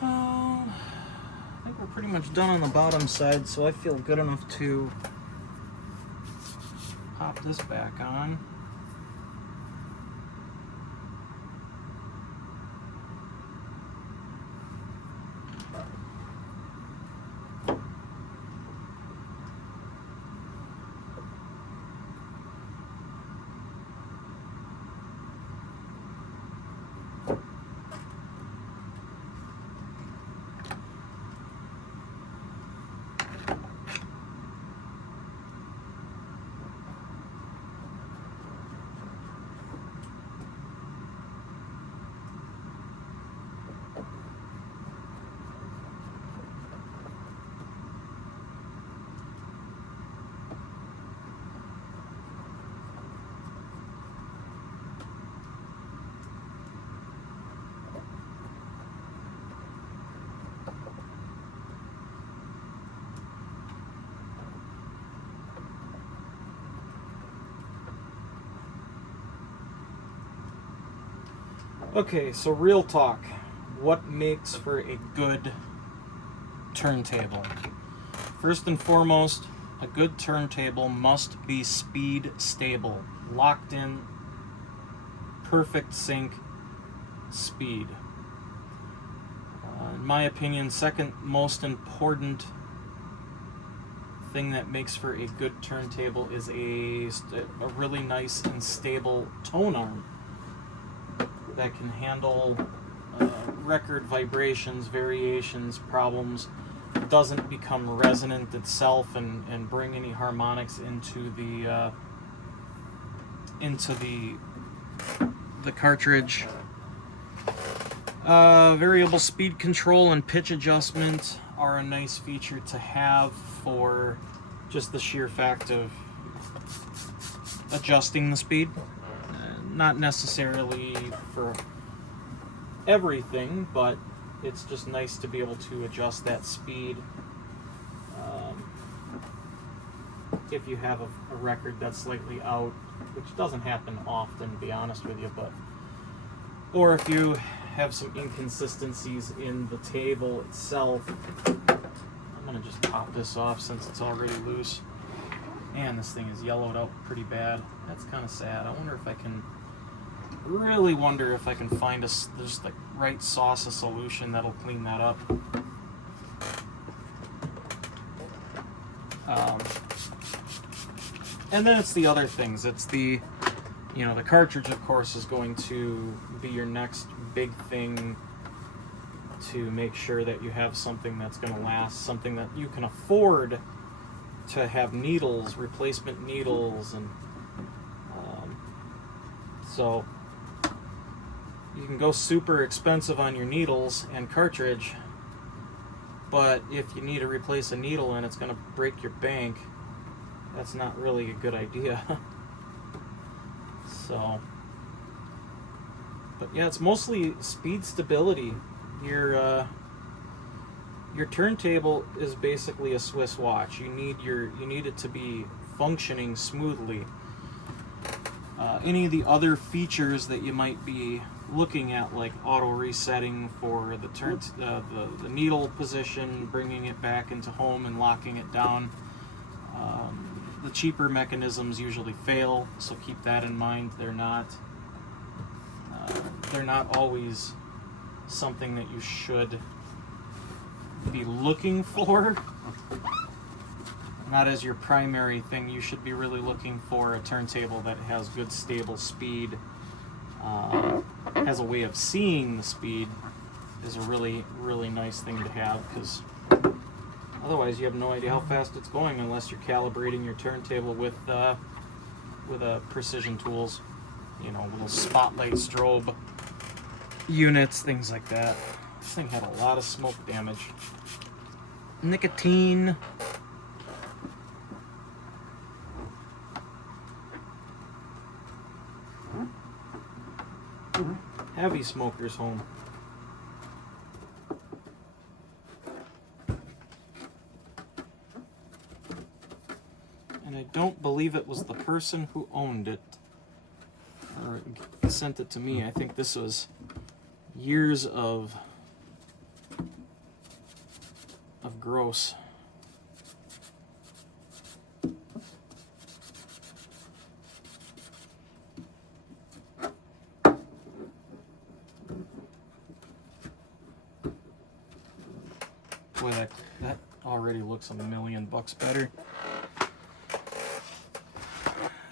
I think we're pretty much done on the bottom side, so I feel good enough to pop this back on. Okay, so real talk. What makes for a good turntable? First and foremost, a good turntable must be speed stable, locked in, perfect sync speed. In my opinion, second most important thing that makes for a good turntable is a really nice and stable tone arm that can handle record vibrations, variations, problems, doesn't become resonant itself and bring any harmonics into the cartridge. Variable speed control and pitch adjustment are a nice feature to have for just the sheer fact of adjusting the speed. Not necessarily for everything, but it's just nice to be able to adjust that speed. if you have a record that's slightly out, which doesn't happen often, to be honest with you, but or if you have some inconsistencies in the table itself. I'm gonna just pop this off since it's already loose. Man, this thing is yellowed out pretty bad. That's kind of sad. I wonder if I can, really wonder if I can find just like right sauce a solution that'll clean that up. And then it's the other things. It's the, you know, the cartridge, of course, is going to be your next big thing to make sure that you have something that's going to last, something that you can afford to have needles, replacement needles, and so you can go super expensive on your needles and cartridge, but if you need to replace a needle and it's going to break your bank, that's not really a good idea. So, but yeah, it's mostly speed stability. Your turntable is basically a Swiss watch. You need it to be functioning smoothly. Any of the other features that you might be looking at, like auto resetting for the the needle position, bringing it back into home and locking it down, the cheaper mechanisms usually fail, so keep that in mind. They're not always something that you should be looking for. Not as your primary thing. You should be really looking for a turntable that has good stable speed, has a way of seeing the speed, is a really, really nice thing to have, because otherwise you have no idea how fast it's going unless you're calibrating your turntable with precision tools, you know, little spotlight strobe units, things like that. This thing had a lot of smoke damage. Nicotine. Heavy smokers home. And I don't believe it was the person who owned it or sent it to me. I think this was years of gross. Boy, that already looks a million bucks better.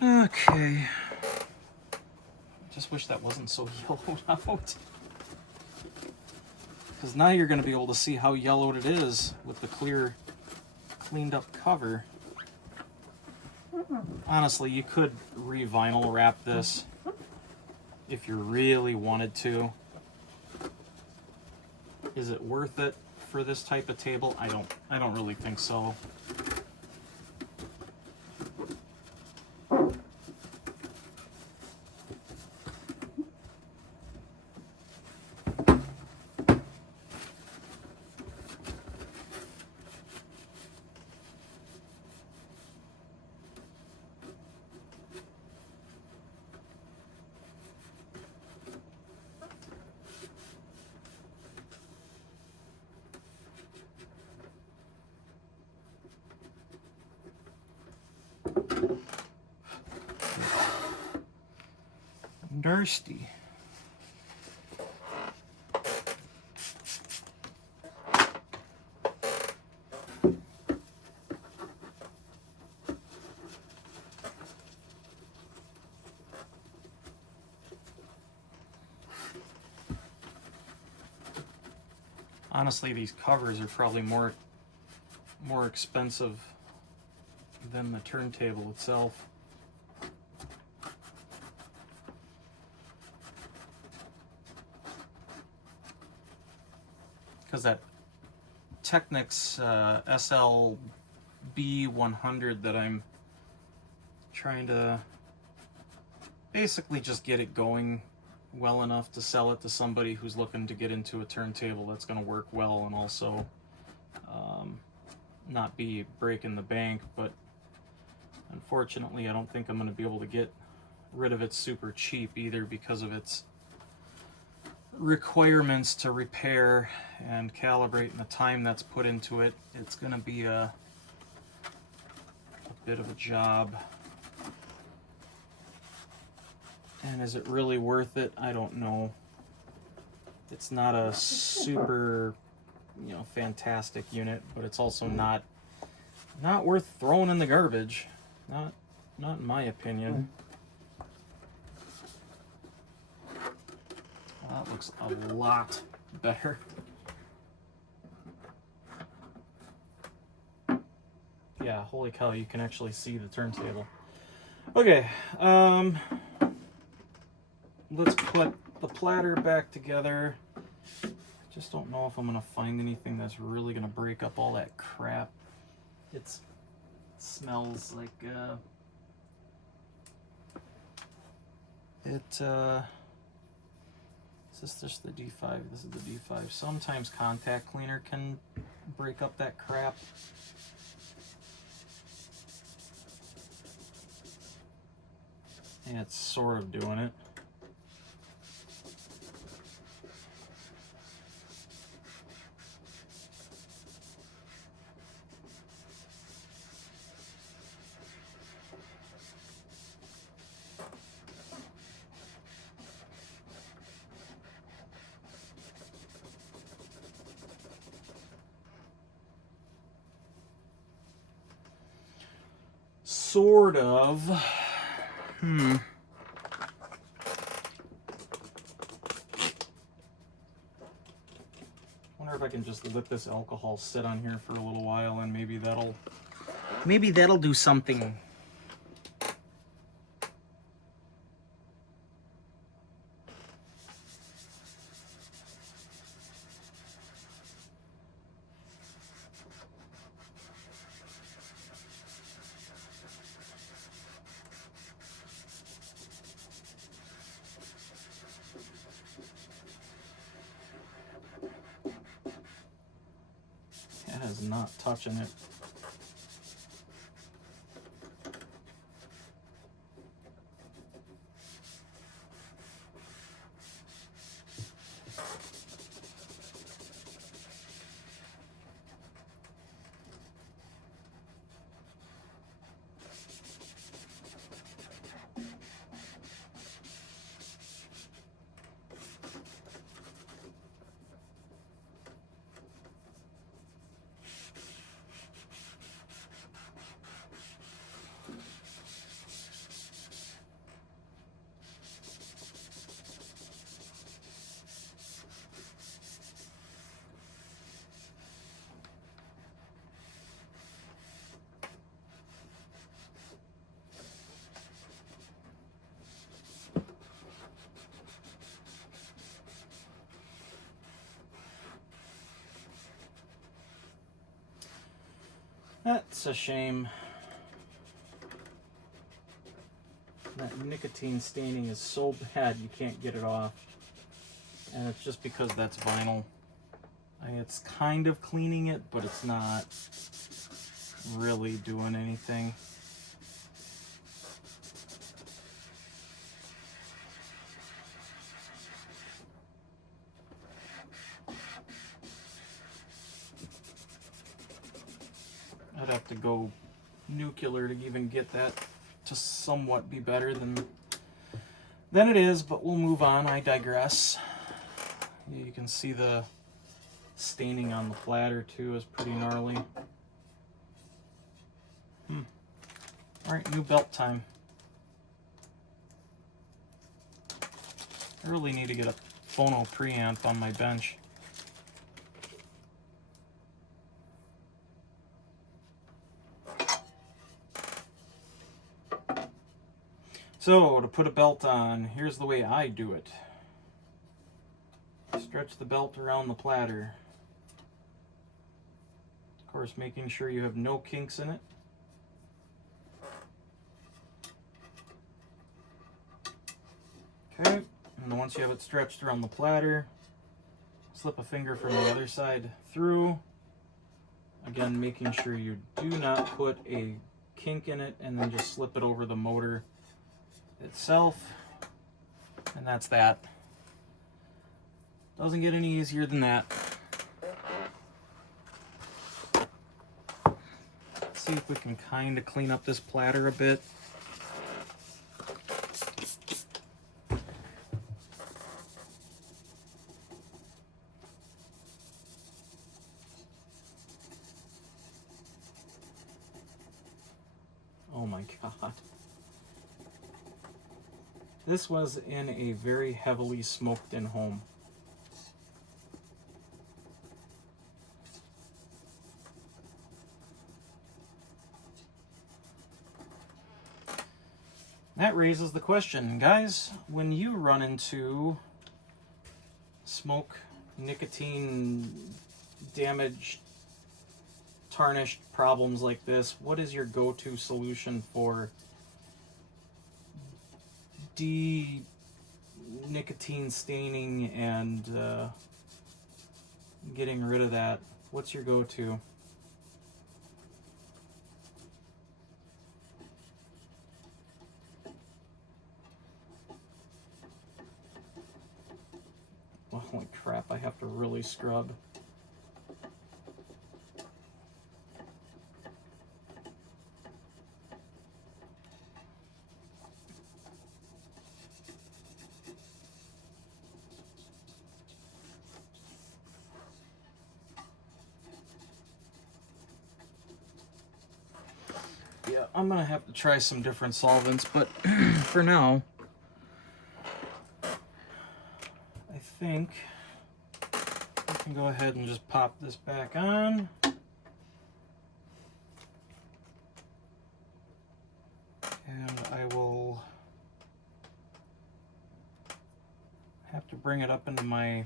Okay. Just wish that wasn't so yellowed out. Because now you're going to be able to see how yellowed it is with the clear, cleaned up cover. Honestly, you could re-vinyl wrap this if you really wanted to. Is it worth it for this type of table? I don't really think so. Thirsty. Honestly, these covers are probably more expensive than the turntable itself. Because that Technics SL-100 that I'm trying to basically just get it going well enough to sell it to somebody who's looking to get into a turntable that's going to work well and also not be breaking the bank, but Unfortunately, I don't think I'm going to be able to get rid of it super cheap either because of its requirements to repair and calibrate and the time that's put into it. It's going to be a bit of a job. And is it really worth it? I don't know. It's not a super, you know, fantastic unit, but it's also not worth throwing in the garbage. Not in my opinion. Well, that looks a lot better. Yeah, holy cow, you can actually see the turntable. Okay, let's put the platter back together. I just don't know if I'm gonna find anything that's really gonna break up all that crap. It smells like is this just the D5? This is the D5. Sometimes contact cleaner can break up that crap. And it's sort of doing it. Sort of. Wonder if I can just let this alcohol sit on here for a little while and maybe that'll do something. That is not touching it. That's a shame. That nicotine staining is so bad you can't get it off. And it's just because that's vinyl. It's kind of cleaning it, but it's not really doing anything. I'd have to go nuclear to even get that to somewhat be better than it is, but we'll move on. I digress. You can see the staining on the platter too is pretty gnarly. Alright, new belt time. I really need to get a phono preamp on my bench. So, to put a belt on, here's the way I do it. Stretch the belt around the platter. Of course, making sure you have no kinks in it. Okay, and once you have it stretched around the platter, slip a finger from the other side through. Again, making sure you do not put a kink in it and then just slip it over the motor itself. And that's that. Doesn't get any easier than that. Let's see if we can kind of clean up this platter a bit. Oh my God. This was in a very heavily smoked in home. That raises the question, guys, when you run into smoke, nicotine, damaged, tarnished problems like this, what is your go-to solution for nicotine staining and getting rid of that? What's your go-to? Holy crap, I have to really scrub. Yeah, I'm gonna have to try some different solvents, but for now, I think I can go ahead and just pop this back on. And I will have to bring it up into my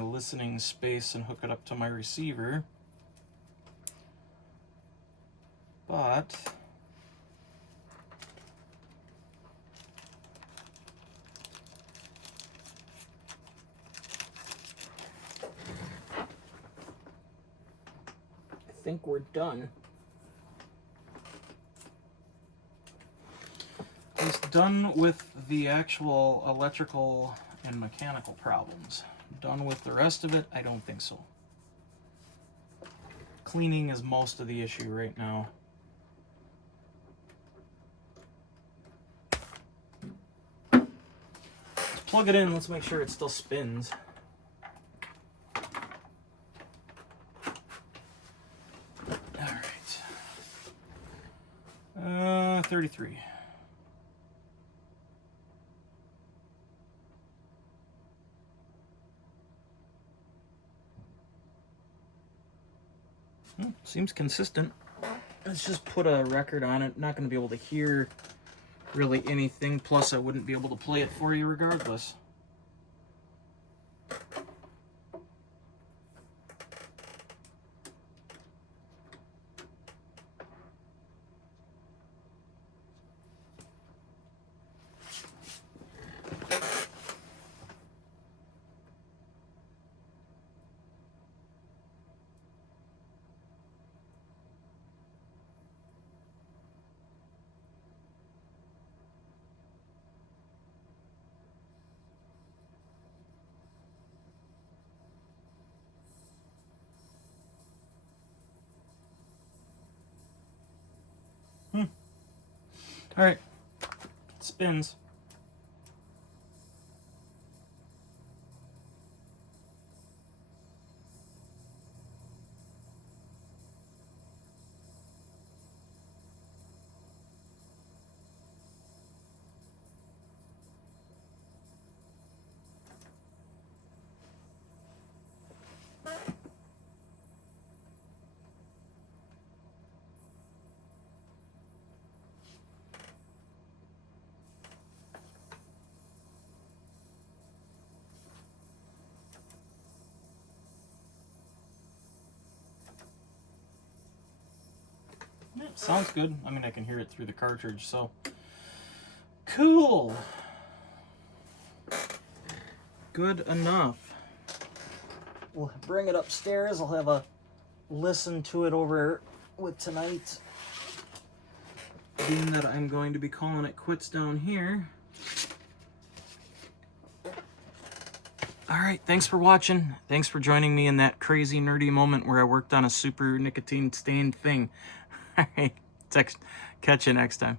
listening space and hook it up to my receiver. But I think we're done. At least done with the actual electrical and mechanical problems. Done with the rest of it? I don't think so. Cleaning is most of the issue right now. Let's plug it in. Let's make sure it still spins. All right. 33. Seems consistent. Let's just put a record on it. Not going to be able to hear really anything. Plus, I wouldn't be able to play it for you regardless. All right, it spins. Yeah, sounds good. I mean, I can hear it through the cartridge, so cool. Good enough. We'll bring it upstairs. I'll have a listen to it over with tonight, being that I'm going to be calling it quits down here. All right, thanks for watching. Thanks for joining me in that crazy nerdy moment where I worked on a super nicotine stained thing. All right, catch you next time.